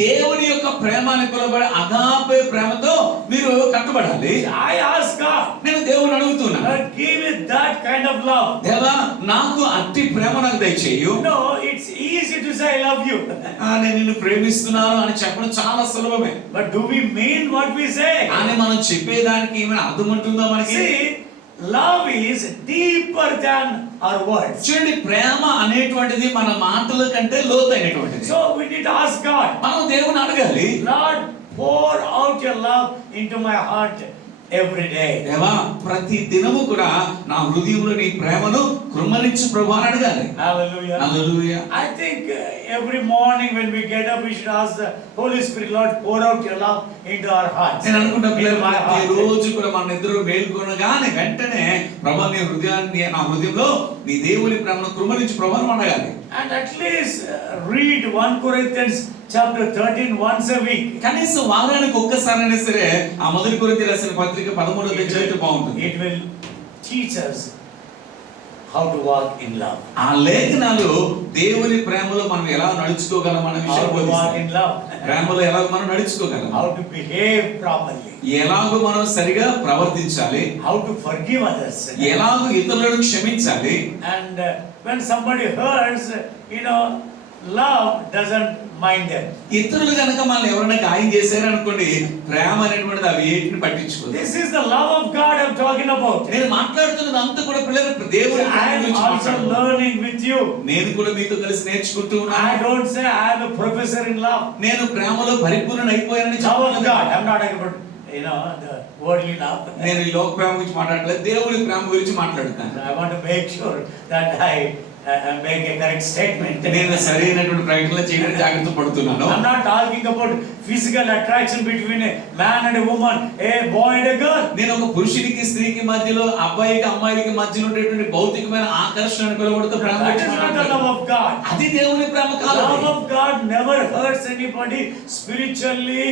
దేవుని యొక్క ప్రేమ అని పిలువబడే అగాపే ప్రేమతో మీరు కట్టుబడాలి. I ask God, నేను దేవుని అడుగుతున్నా, give me that kind of love. దేవా నాకు అట్టి ప్రేమ నాకు దయచేయు. No, it's easy to say I love you. నేను నిన్ను ప్రేమిస్తున్నాను అని చెప్పడం చాలా సులభమే. But do we mean what we say? అని మనం చెప్పేదానికి ఏమైనా అర్థం ఉంటుందా మనకి? See, love is deeper than our words. చూడండి, ప్రేమ అనేటువంటిది మన మాటల కంటే లోతైనటువంటిది. So we need to ask God, మనం దేవుని అడగాలి, Lord, pour out your love into my heart every day. దేవా ప్రతి దినము కూడా నా హృదయంలో నీ ప్రేమను కృమ్మరించు ప్రభువా అని అడగాలి. Hallelujah. Hallelujah. I think every morning when we get up, we should ask the Holy Spirit, Lord, pour out your love into our hearts. నేను అనుకుంటా Into my ఈ heart. రోజు కూడా మన ఇద్దరు మేల్కొనగానే వెంటనే ప్రభువా నీ హృదయాన్ని నా హృదయంలో నీ దేవుని ప్రేమను కృమ్మరించు ప్రభువా అని అడగాలి. And at least read 1 Corinthians chapter 13 once a week. కనీసం వారానికి ఒక్కసారైనా సరే ఆ మొదటి కొరింథీ రాసిన పత్రిక 13వ అధ్యాయం చదివితే బాగుంటుంది. It will teach us how to walk in love. ఆ లేఖనాలు దేవుని ప్రేమలో మనం ఎలా నడుచుకోగలం అనే How విషయాన్ని to walk బోధిస్తాయి. in love. ప్రేమలో ఎలా మనం నడుచుకోగలం, How to behave properly. ఎలాగో మనం సరిగా ప్రవర్తించాలి, How to forgive others. ఎలాగో ఇతరులను క్షమించాలి. And when somebody hurts, love doesn't mind them. ఇతరులు కనుక మనల్ని ఎవరైనా గాయం చేశారు అనుకోండి, ప్రేమ అనేటువంటిది అవి ఏంటిని పట్టించుకోదు. This is the love of God I'm talking about. నేను మాట్లాడుతున్నది అంతా కూడా పిల్లలు దేవుని I ప్రేమ am గురించి also మాట్లాడుతున్నాను. learning with you. నేను కూడా మీతో కలిసి నేర్చుకుంటూ I ఉన్నాను. don't say I am a professor in love. నేను ప్రేమలో పరిపూర్ణ అయిపోయానని Love of చెప్పను. God. I'm not talking about the worldly love. నేను ఈ లోక ప్రేమ గురించి మాట్లాడలేదు, దేవుని ప్రేమ గురించి మాట్లాడుతాను. I want to make sure that I make a correct statement. నేను సరైనటువంటి ప్రకటన చేయడానికి జాగ్రత్త పడుతున్నాను. I'm not talking about physical attraction between a man and a woman, a boy and a girl. నేను ఒక పురుషునికి స్త్రీకి మధ్యలో, అబ్బాయికి అమ్మాయికి మధ్యలో ఉండేటువంటి భౌతికమైన ఆకర్షణ పిలువబడుతూ ప్రేమ That గురించి is not the మాట్లాడుతున్నాను. love of God. అది దేవుని ప్రేమ The కాదు. love of God never hurts anybody spiritually,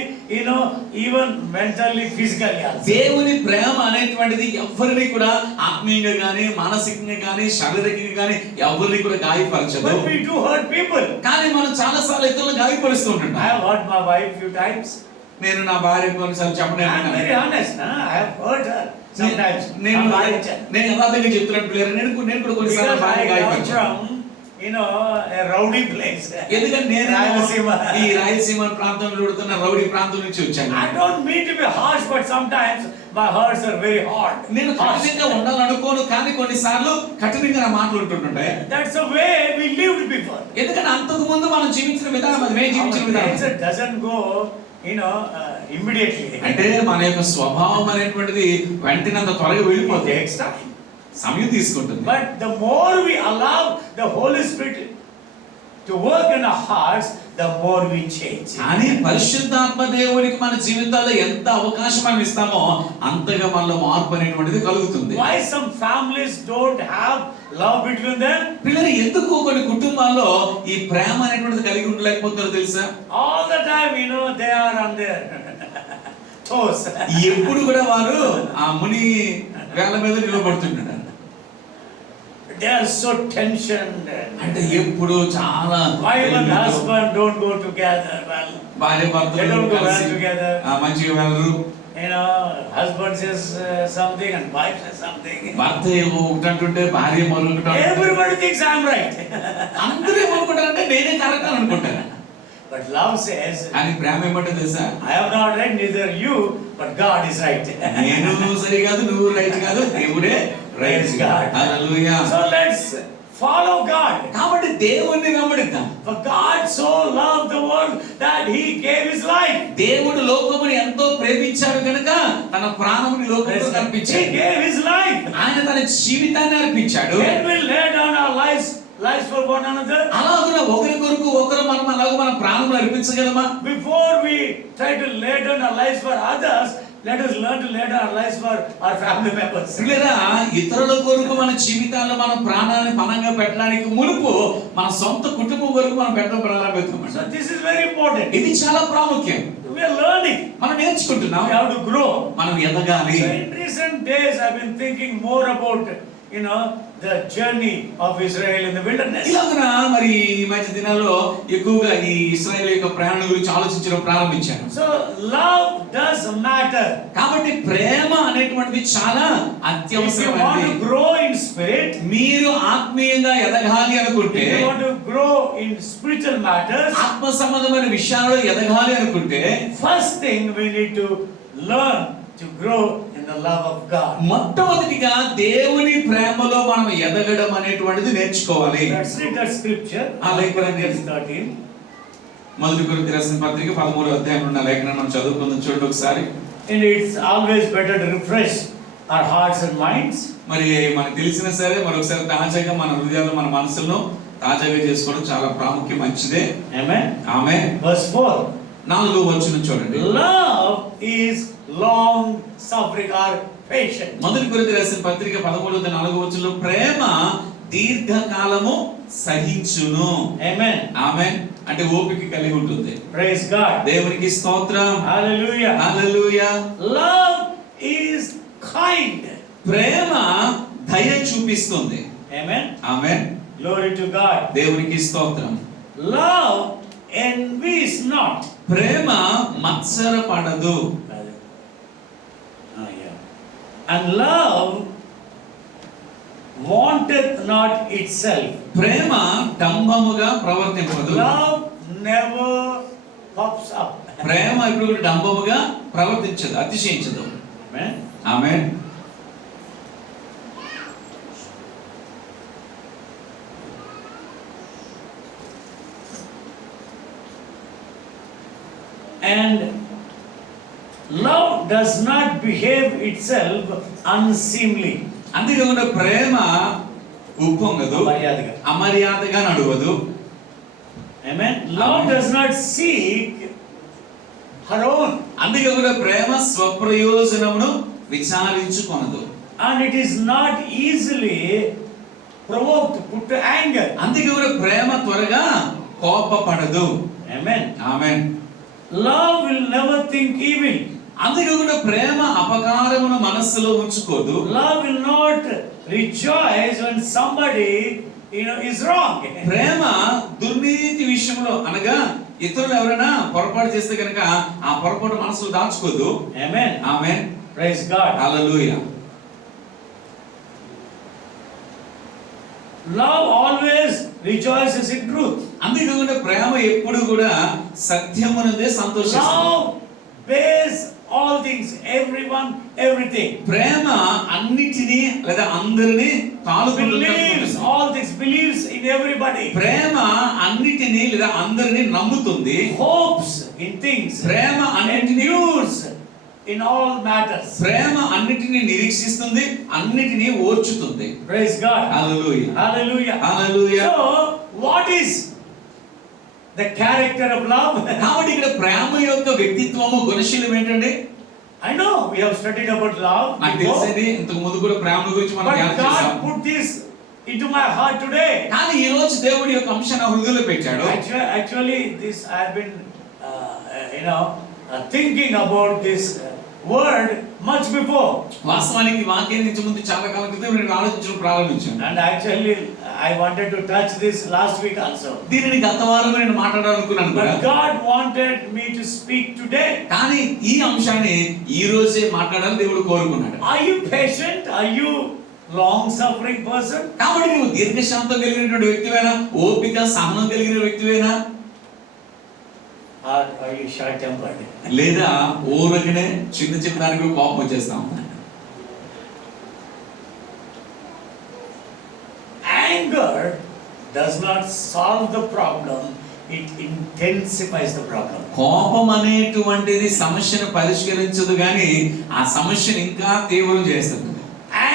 even mentally, physically also. దేవుని ప్రేమ అనేటువంటిది ఎవరిని కూడా ఆత్మీయంగా గానీ మానసికంగా గానీ శారీరకంగా గానీ ఎవరిని కూడా గాయపరచదు. But we do hurt people. కానీ మనం చాలా సార్లు ఇతరులను గాయపరుస్తూ I ఉంటున్నాం. have hurt my wife few times. నేను నా భార్య కొన్నిసార్లు I am చెప్పలేదు. very honest. I have hurt her sometimes. నేను I'm married. యథార్థంగా చెప్తున్నాను పిల్లలు, నేను కూడా కొన్నిసార్లు Because భార్య I got గాయపరిచాను. from a rowdy place. ఎందుకంటే నేను రాయలసీమ. ఈ రాయలసీమ ప్రాంతంలో ఉంటున్న రౌడీ ప్రాంతం నుంచి వచ్చాను. I don't mean to be harsh, but sometimes my words are very hard. నేను కఠినంగా ఉండాలనుకోను, కానీ కొన్నిసార్లు కఠినంగా నా మాటలు ఉంటుంటాయి. That's the way we lived before. ఎందుకంటే అంతకు ముందు మనం జీవించిన విధానం, అది మేము జీవించిన Our విధానం. nature doesn't go, immediately. అంటే మన యొక్క స్వభావం అనేటువంటిది వెంటనే అంత త్వరగా It వెళ్ళిపోతుంది, takes time. సమయం తీసుకుంటుంది. But the more we allow the Holy Spirit to work in our hearts, the more we change. కానీ పరిశుద్ధాత్మ దేవునికి మన జీవితాల్లో ఎంత అవకాశం మనం ఇస్తామో అంతగా మనలో మార్పు అనేటువంటిది కలుగుతుంది. Why some families don't have love between them? పిల్లలు ఎందుకు కొన్ని కుటుంబాల్లో ఈ ప్రేమ అనేటువంటిది కలిగి ఉండలేకపోతారో తెలుసా? All the time, they are on their toes. ఎప్పుడు కూడా వారు ఆ ముని వేళ్ళ మీద నిలబడుతుంటారు. They are so tensioned. అంటే ఎప్పుడు చాలా Wife and husband don't go together well. భార్య They భర్తలు don't go well కలిసి together. మంచిగా వెళ్ళరు. Husband says something and wife says something. భర్త ఏమో ఒకటంటుంటే భార్య మరొకటి. Everybody thinks I'm right. అందరూ ఏమనుకుంటారంటే నేనే కరెక్ట్ అని అనుకుంటాను. But love says, కానీ ప్రేమ ఏమంటే తెలుసా? I am not right, neither you, but God is right. నేను సరి కాదు, నువ్వు రైట్ కాదు, దేవుడే right. Hallelujah. So let's follow God. కాబట్టి దేవుణ్ణి వెంబడిద్దాం. For God so loved the world that he gave his life. దేవుడు లోకముని ఎంతో ప్రేమించాడు కనుక తన ప్రాణముని లోకములో He అర్పించాడు. gave his life. ఆయన తన జీవితాన్ని అర్పించాడు. When we lay down our lives for one another, అలాగున ఒకరి కొరకు ఒకరు మనం అలాగ మన ప్రాణములు అర్పించగలమా? before we try to lay down our lives for others, let us learn to lay down our lives for our family members. లేదా ఇతరుల కొరకు మన జీవితాల్లో మన ప్రాణాన్ని పణంగా పెట్టడానికి మునుపు మన సొంత కుటుంబం కొరకు మనం పెట్టడం ప్రారంభిస్తాం. So this is very important. ఇది చాలా ప్రాముఖ్యం. We are learning. మనం నేర్చుకుంటున్నాం. We have to grow. మనం ఎదగాలి. So in recent days I've been thinking more about the journey of Israel in the wilderness. ఇలాగన మరి ఈ మధ్య దినాల్లో ఎక్కువగా ఈ ఇశ్రాయేలు యొక్క ప్రయాణం గురించి ఆలోచించడం ప్రారంభించాను. So love does matter. కాబట్టి ప్రేమ అనేటువంటిది చాలా If you want అత్యవసరమైనది. to grow in spirit, మీరు ఆత్మీయంగా ఎదగాలి అనుకుంటే, if you want to grow in spiritual matters, ఆత్మ సంబంధమైన విషయాల్లో ఎదగాలి అనుకుంటే, first thing we need to learn to grow in the love of God. మొట్టమొదటిగా దేవుని ప్రేమలో మనం ఎదగడం అనేటువంటిది నేర్చుకోవాలి. Let's read that scripture. Corinthians 13. మొదటి కొరింథీ రాసిన పత్రిక 13వ అధ్యాయం ఉన్న లేఖనం మనం చదువుకుందాం. చూడండి ఒకసారి. And it's always better to refresh our hearts and minds. మరి మనకు తెలిసిన సరే మరొకసారి తాజాగా మన హృదయాలను మన మనసులను తాజాగా చేసుకోవడం చాలా ప్రాముఖ్యం, మంచిదే. Amen. ఆమేన్. Verse 4. 4వ వచనం చూడండి. Love is long suffering or patient. మొదటి కొరింథీ రాసిన పత్రిక 13వ 4వ వచనంలో ప్రేమ దీర్ఘకాలము సహించును. Amen. ఆమేన్. అంటే ఓపిక కలిగి ఉంటుంది. Praise God. దేవునికి స్తోత్రం. Hallelujah. Hallelujah. Love is kind. ప్రేమ దయ చూపిస్తుంది. Amen. Amen. Glory to God. దేవునికి స్తోత్రం. Love envies not. Prema మత్సరపడదు. And love wanteth not itself. Prema డంబముగా ప్రవర్తింపదు. Love never puffs up. ప్రేమ ఇప్పుడు డంబముగా ప్రవర్తించదు, అతిశయించదు. Amen. Amen. And love does not behave itself unseemly. అందుకే ప్రేమ ఉప్పొంగదు, మర్యాదగా. అమర్యాదగా నడవదు. Amen. Love does not seek her own. అందుకే ప్రేమ స్వప్రయోజనమును విచారించుకొనదు. And it is not easily provoked, put to anger. అందుకే ప్రేమ త్వరగా కోపపడదు. Amen. Amen. Love will never think evil. అందుకే ప్రేమ అపకారమును మనస్సులో ఉంచుకోదు. Love will not rejoice when somebody is wrong. ప్రేమ దుర్నీతి విషయంలో అనగా ఇతరులు ఎవరైనా పొరపాటు చేస్తే కనుక ఆ పొరపాటు మనసులో దాచుకోదు. Amen. Amen. Praise God. Hallelujah. Love always rejoices in truth. అందుకే ప్రేమ ఎప్పుడు కూడా సత్యమునందే సంతోషిస్తుంది. Love bears all things, everyone, everything. ప్రేమ అన్నిటినీ లేదా అందరినీ Believes all things, believes in everybody. ప్రేమ అన్నిటినీ లేదా అందరినీ నమ్ముతుంది. Hopes in things. ప్రేమ అన్నిటినీ Endures in all matters. ప్రేమ అన్నిటినీ నిరీక్షిస్తుంది, అన్నిటినీ ఓర్చుతుంది. Praise God. Hallelujah. Hallelujah. Hallelujah. So, what is the character of love? కాబట్టి ఇక్కడ ప్రేమ యొక్క వ్యక్తిత్వము గుణశీలం ఏంటండి? I know we have studied about love నాకు before, తెలిసేది ఇంతకు ముందు కూడా ప్రేమ గురించి మనం ధ్యానం but చేసాం. God put this into my heart today. కానీ ఈ రోజు దేవుడి యొక్క అంశాన్ని నా హృదయంలో పెట్టాడు. Actually, this I have been, thinking about this word much before. వాస్తవానికి వాక్యం నుంచి ముందు చాలా కాలం క్రితం నేను ఆలోచించడం ప్రారంభించాను. And actually, I wanted to touch this last week also. దీనిని గత వారం నేను మాట్లాడాలనుకున్నాను కూడా. But God wanted me to speak today. కానీ ఈ అంశాన్ని ఈ రోజే మాట్లాడాలని దేవుడు కోరుకున్నాడు. Are you patient? Are you long-suffering person? కాబట్టి నువ్వు దీర్ఘశాంతం కలిగినటువంటి వ్యక్తివేనా? ఓపిక సహనం కలిగిన వ్యక్తివేనా? Or are you short-tempered? లేదా ఊరకనే చిన్న చిన్న దానికి కోపం వచ్చేస్తాం? Anger does not solve the problem, it intensifies the problem. కోపం అనేటువంటిది సమస్యను పరిష్కరించదు కానీ ఆ సమస్యను ఇంకా తీవ్రం చేస్తుంది.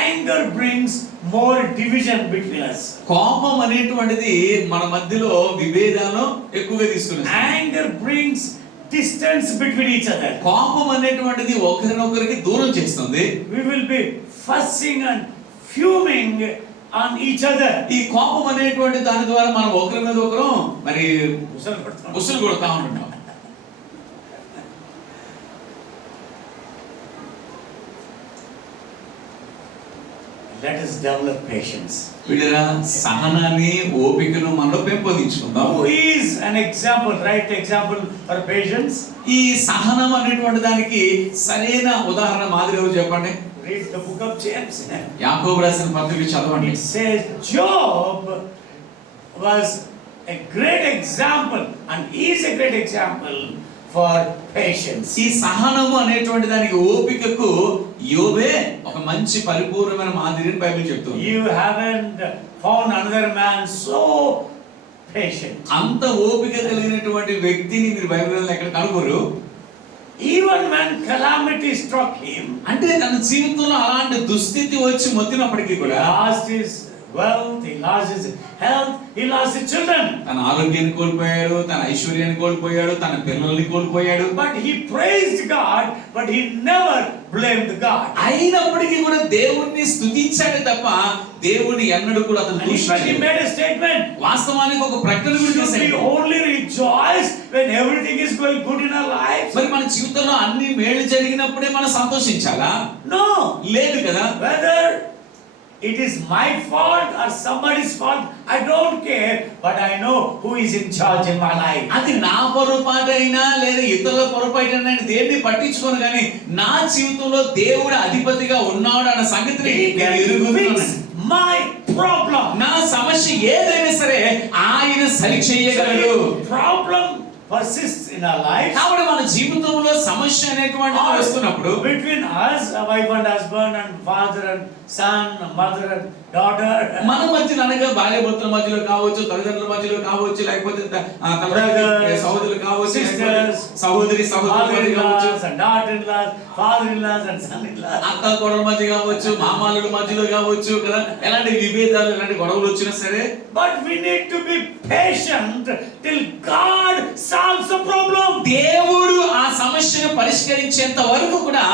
Anger brings more division between us. కోపం అనేటువంటిది మన మధ్యలో విభేదాలను ఎక్కువగా తీసుకుని Anger brings distance between each other. కోపం అనేటువంటిది ఒకరినొకరికి దూరం చేస్తుంది. We will be fussing and fuming on each other. ఈ కోపం అనేటువంటి దాని ద్వారా మనం ఒకరి మీద ఒకరు మరి ఉసులు కొడతా ఉంటాం. Let us develop patience. వీడిరా సహనాన్ని ఓపికను మనలో పెంపొందించుకుందాం. Who is an example, right example for patience? ఈ సహనం అనేటువంటి దానికి సరైన ఉదాహరణ మాదిరి ఎవరు చెప్పండి? Read the book of James. యాకోబు రాసిన పత్రిక చదవండి. It says Job was a great example and is a great example for patience. ఈ సహనము అనేటువంటి దానికి ఓపికకు యోబే ఒక మంచి పరిపూర్ణమైన మాదిరిని బైబిల్ చెప్తుంది. You haven't found another man so patient. అంత ఓపిక కలిగినటువంటి వ్యక్తిని మీరు బైబిల్లో ఎక్కడ కనుగొరు? Even when calamity struck him, అంటే తన జీవితంలో అలాంటి దుస్థితి వచ్చి మొత్తినప్పటికీ he కూడా lost his wealth, he lost his health, he lost his children. తన ఆరోగ్యాన్ని కోల్పోయాడు, తన ఐశ్వర్యాన్ని కోల్పోయాడు, తన పిల్లల్ని కోల్పోయాడు. But he praised God, but he never blamed God. అయినప్పటికీ కూడా దేవుణ్ణి స్తుతించాడు తప్ప దేవుని ఎన్నడూ కూడా అతను And he దూషించలేదు. made a statement. వాస్తవానికి ఒక ప్రకటన కూడా Should we చేశాడు. only rejoice when everything is going good in our lives? మరి మన జీవితంలో అన్ని మేలు జరిగినప్పుడే మనం సంతోషించాలా? No. లేదు కదా. Whether it is my fault or somebody's fault, I don't care, but I know who is in charge in my life. అది నా పొరపాటైనా లేదా ఇతరుల పొరపాటైనా నేను దేన్ని పట్టించుకోను కానీ నా జీవితంలో దేవుడు అధిపతిగా ఉన్నాడు అన్న సంగతిని He నేను can ఎరుగుతున్నాను. fix my problem. నా సమస్య ఏదైనా సరే ఆయన సరిచేయగలడు. Problem persists in our lives. కాబట్టి మన జీవితంలో సమస్య అనేటువంటిది వస్తున్నప్పుడు Between us, a wife and husband, and father and son, mother and daughter, మన మధ్యలో అనగా భార్య భర్తల మధ్యలో కావచ్చు, తల్లిదండ్రుల మధ్యలో కావచ్చు, లేకపోతే సహోదరులు కావచ్చు, sisters, సహోదరి సహోదరుల మధ్య కావచ్చు, mother-in-laws and daughter-in-laws, father-in-laws and son-in-laws. అత్త కోడల మధ్య కావచ్చు, మామాల మధ్యలో కావచ్చు కదా, ఎలాంటి విభేదాలు ఎలాంటి గొడవలు వచ్చినా సరే. But we need to be patient till God solves the problem. దేవుడు ఆ సమస్యను పరిష్కరించేంత వరకు కూడా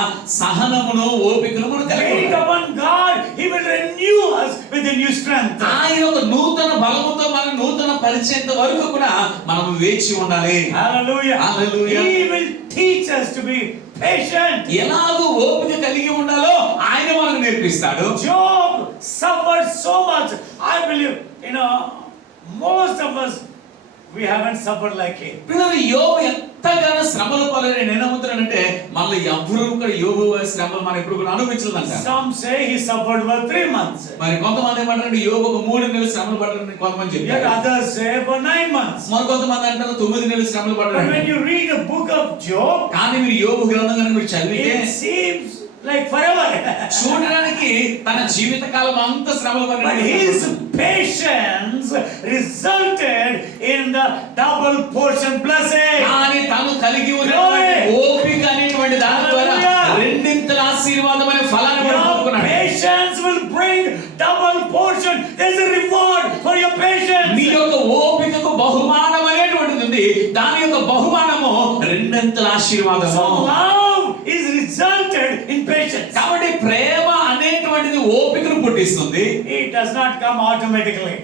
సహనమును ఓపికను మనం కలిగి Wait ఉండాలి. upon God, He will renew us with a new strength. ఆయన ఒక నూతన బలముతో మనం నూతన పరిచేంత వరకు కూడా మనం వేచి ఉండాలి. Hallelujah. Hallelujah. He will teach us to be patient. ఎలాగో ఓపిక కలిగి ఉండాలో ఆయన మనకు నేర్పిస్తాడు. Job suffered so much. I believe, most of us we haven't suffered like him. పిల్లలు యోబు ఎంతగానో శ్రమలు పాలని నేను నమ్ముతున్నానంటే మళ్ళీ ఎవ్వరూ కూడా యోబు శ్రమలు మనం ఎప్పుడు కూడా అనుభవించలేదంట. Some say he suffered for 3 months. మరి కొంతమంది ఏమంటారంటే యోబుకు 3 నెలలు శ్రమలు పడ్డారని కొంతమంది Yet చెప్తారు. others say for 9 months. మరి కొంతమంది అంటారు 9 నెలలు శ్రమలు But పడ్డారు. when you read the book of Job, కానీ మీరు యోబు గ్రంథం కనుక మీరు చదివితే it seems like forever. చూడడానికి తన జీవిత కాలం అంతా శ్రమలు But పడ్డాడు. his patience resulted in the double portion blessing. కానీ తను కలిగి ఉన్నటువంటి ఓపిక అనేటువంటి దాని ద్వారా రెండింతల ఆశీర్వాదం అనే ఫలాన్ని Your పొందుకున్నాడు. patience will bring double portion. There's a reward for your patience. నీ యొక్క ఓపికకు బహుమానం అనేటువంటిది ఉంది. దాని యొక్క బహుమానము రెండింతల ఆశీర్వాదము. So love is resulted in patience. కాబట్టి ప్రేమ అనేటువంటిది ఓపికను పుట్టిస్తుంది. It does not come automatically.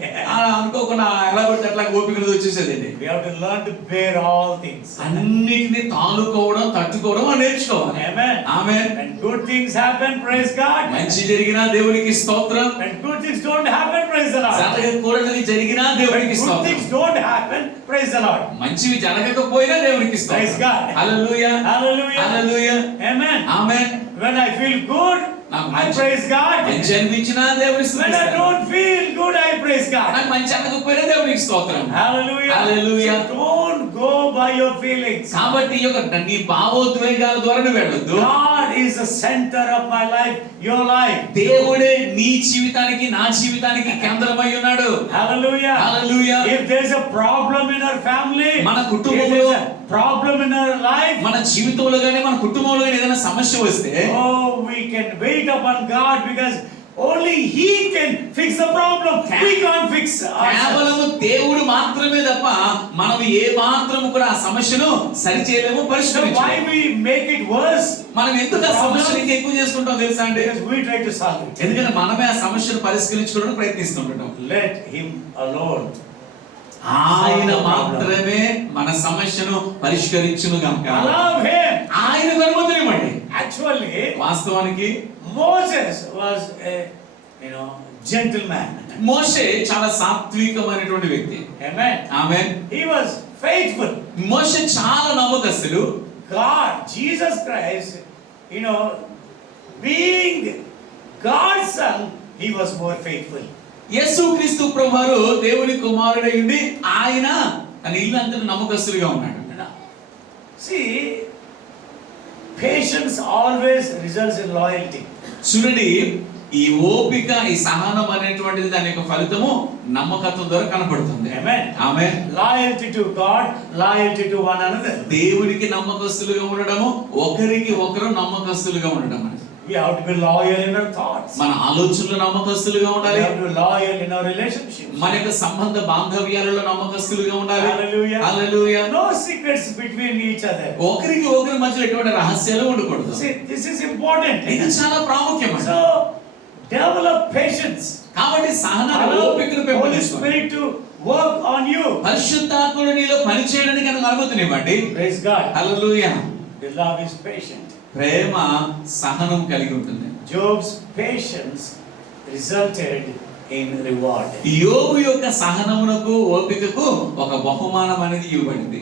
అనుకోకుండా ఎలా పడితే అట్లా ఓపికను వచ్చేసేదండి. We have to learn to bear all things. అన్నిటిని తాళుకోవడం తట్టుకోవడం అని నేర్చుకోవాలి. Amen. Amen. When good things happen, praise God. మంచి జరిగినా దేవునికి స్తోత్రం. When good things don't happen, praise the Lord. జరగకూడనిది జరిగినా When దేవునికి good స్తోత్రం. things don't happen, praise the Lord. మంచివి జరగకపోయినా దేవునికి స్తోత్రం. Praise God. Hallelujah. Hallelujah. Hallelujah. Amen. Amen. When I feel good, I praise God. మంచి అనిపించినా దేవునికి When I స్తుతిస్తాను. don't feel good, I praise God. నాకు మంచి అనకపోయినా దేవునికి స్తోత్రం. Hallelujah. Hallelujah. So don't go by your feelings. కాబట్టి ఈ యొక్క నీ భావోద్వేగాల ద్వారా నువ్వు వెళ్ళొద్దు. God is the center of my life, your life. దేవుడే నీ జీవితానికి నా జీవితానికి కేంద్రమై ఉన్నాడు. Hallelujah. Hallelujah. If there's a problem in our family, మన if కుటుంబంలో there's a problem in our life, మన జీవితంలో గానీ మన కుటుంబంలో గానీ ఏదైనా సమస్య వస్తే oh, we can wait upon God because only He can fix the problem. We can't fix ourselves. కేవలం దేవుడు మాత్రమే తప్ప మనం ఏ మాత్రము కూడా ఆ సమస్యను సరి చేయలేము, So పరిష్కరించలేము. why we make it worse? మనం ఎందుకు ఆ సమస్యను ఇంకా ఎక్కువ చేసుకుంటాం తెలుసా అంటే Because we try to solve it. ఎందుకంటే మనమే ఆ సమస్యను పరిష్కరించుకోవడానికి ప్రయత్నిస్తుంటాం. Let Him alone. ఆయన మాత్రమే మన సమస్యను పరిష్కరించును గనుక Allow Him. ఆయనకు అనుమతినివ్వండి. Actually, వాస్తవానికి Moses was a gentleman. మోషే చాలా సాత్వికమైనటువంటి వ్యక్తి. Amen. Amen. He was faithful. మోషే చాలా నమ్మకస్తుడు. God, Jesus Christ, being God's son, He was more faithful. యేసుక్రీస్తు ప్రభువారు దేవుని కుమారుడై ఉండి ఆయన తన ఇల్లంతా నమ్మకస్తుడిగా ఉన్నాడు. See, patience always results in loyalty. చూడండి, ఈ ఓపిక ఈ సహనం అనేటువంటిది దాని యొక్క ఫలితము నమ్మకత్వం ద్వారా కనపడుతుంది. Amen. Amen. Loyalty to God, loyalty to one another. దేవునికి నమ్మకస్తులుగా ఉండడము, ఒకరికి ఒకరు నమ్మకస్తులుగా ఉండడం. We have to be loyal in our thoughts. మన ఆలోచనలు నమ్మకస్తులుగా We ఉండాలి. have to be loyal in our relationships. మన యొక్క సంబంధ బాంధవ్యాలలో నమ్మకస్తులుగా ఉండాలి. Hallelujah. హల్లెలూయా. No secrets between each other. ఒకరికి ఒకరి మధ్యలో ఎటువంటి రహస్యాలు ఉండకూడదు. See, this is important. ఇది చాలా ప్రాముఖ్యమైనది. So, develop patience. కాబట్టి సహనాన్ని, Allow ఓపికను Holy పెంపొందించుకోండి. Spirit to work on you. పరిశుద్ధాత్ముడు నీలో పనిచేయడానికి కనుక అనుమతినివ్వండి. Praise God. Hallelujah. The love is patient. ప్రేమ సహనం కలిగి ఉంటుంది. Job's patience resulted in reward. యోబు యొక్క సహనమునకు ఓపికకు ఒక బహుమానం అనేది ఇవ్వబడింది.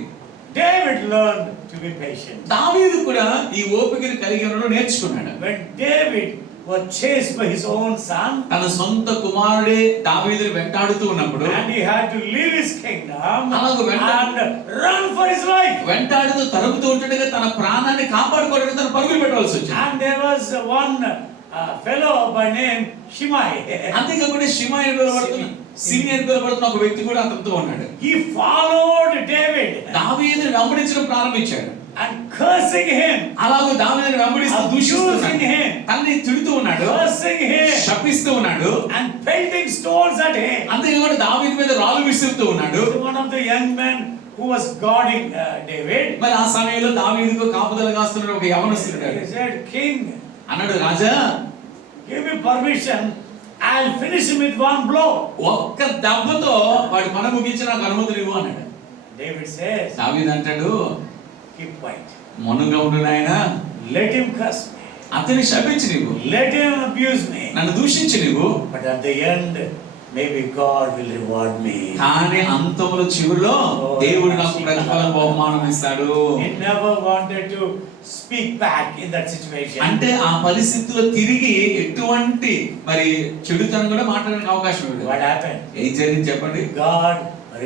David learned to be patient. దావీదు కూడా ఈ ఓపికను కలిగి ఉండడం నేర్చుకున్నాడు. When David was chased by his own son, తన సొంత కుమారుడే దావీదుని వెంటాడుతూ ఉన్నప్పుడు and he had to leave his kingdom అలాగే and run for his life. వెంటాడుతూ తరుముతూ ఉంటుండగా తన ప్రాణాన్ని కాపాడుకోవడానికి తన పరుగులు పెట్టవలసి వచ్చింది. And there was one fellow by name Shimei. అంతేకాకుండా షిమాయి అని పిలువబడుతున్న సిమి అని పిలువబడుతున్న ఒక వ్యక్తి కూడా అతనితో ఉన్నాడు. He followed David దావీదుని వెంబడించడం ప్రారంభించాడు. and cursing him, అలాగే దావీదుని వెంబడిస్తూ దూషిస్తున్నాడు. accusing him, తనని తిడుతూ ఉన్నాడు, cursing him, శపిస్తూ ఉన్నాడు, and pelting stones at him. అంతేకాకుండా దావీదు మీద రాళ్ళు విసురుతూ ఉన్నాడు. One of the young men who was guarding David, మరి ఆ సమయంలో దావీదుకు కాపుదల కాస్తున్న ఒక యవనస్తుడు he said, "King, అన్నాడు, రాజా give me permission, I'll finish him with one blow." ఒక్క దెబ్బతో వాడి పని ముగించి నాకు అనుమతి ఇవ్వు అన్నాడు. David says, దావీదు అంటాడు, "Keep quiet. మౌనంగా ఉండు నాయనా, Let him curse me. అతని శపించి నీవు, Let him abuse me." నన్ను దూషించి నీవు, But at the end, maybe God will reward me. కానీ అంతములో చివరిలో దేవుడు నాకు ప్రతిఫలం బహుమానం ఇస్తాడు. He never wanted to speak back in that situation. అంటే ఆ పరిస్థితిలో తిరిగి ఎటువంటి మరి చెడుతనం కూడా మాట్లాడడానికి అవకాశం లేదు. What happened? ఏం జరిగింది చెప్పండి? God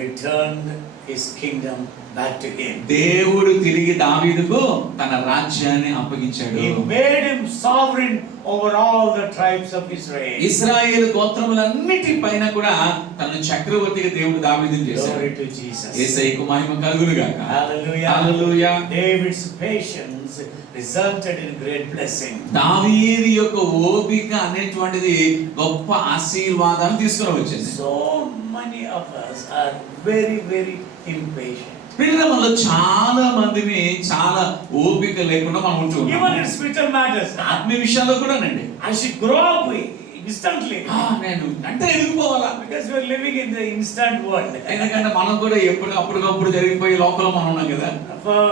returned his kingdom back to him. దేవుడు తిరిగి దావీదుకు తన రాజ్యాన్ని అప్పగించాడు. He made him sovereign over all the tribes of Israel. ఇశ్రాయేలు గోత్రములన్నిటి పైన కూడా తనను చక్రవర్తిగా దేవుడు దావీదుని చేశాడు. Glory to Jesus. యేసయ్యకు మహిమ కలుగును గాక. Hallelujah. Hallelujah. David's patience resulted in great blessing. దావీదు యొక్క ఓపిక అనేటువంటిది గొప్ప ఆశీర్వాదాన్ని తీసుకొని వచ్చింది. So many of us are very, very impatient. పిల్లలలో చాలా మందిని చాలా ఓపిక లేకుండా మనం ఉంటూ Even ఉన్నాం. in spiritual matters. ఆత్మీయ విషయాల్లో కూడానండి. I should grow up instantly. నేను అంటే ఎదిగిపోవాలా? Because we are living in the instant world. ఎందుకంటే మనం కూడా అప్పటికప్పుడు జరిగిపోయే లోకంలో మనం ఉన్నాం కదా. For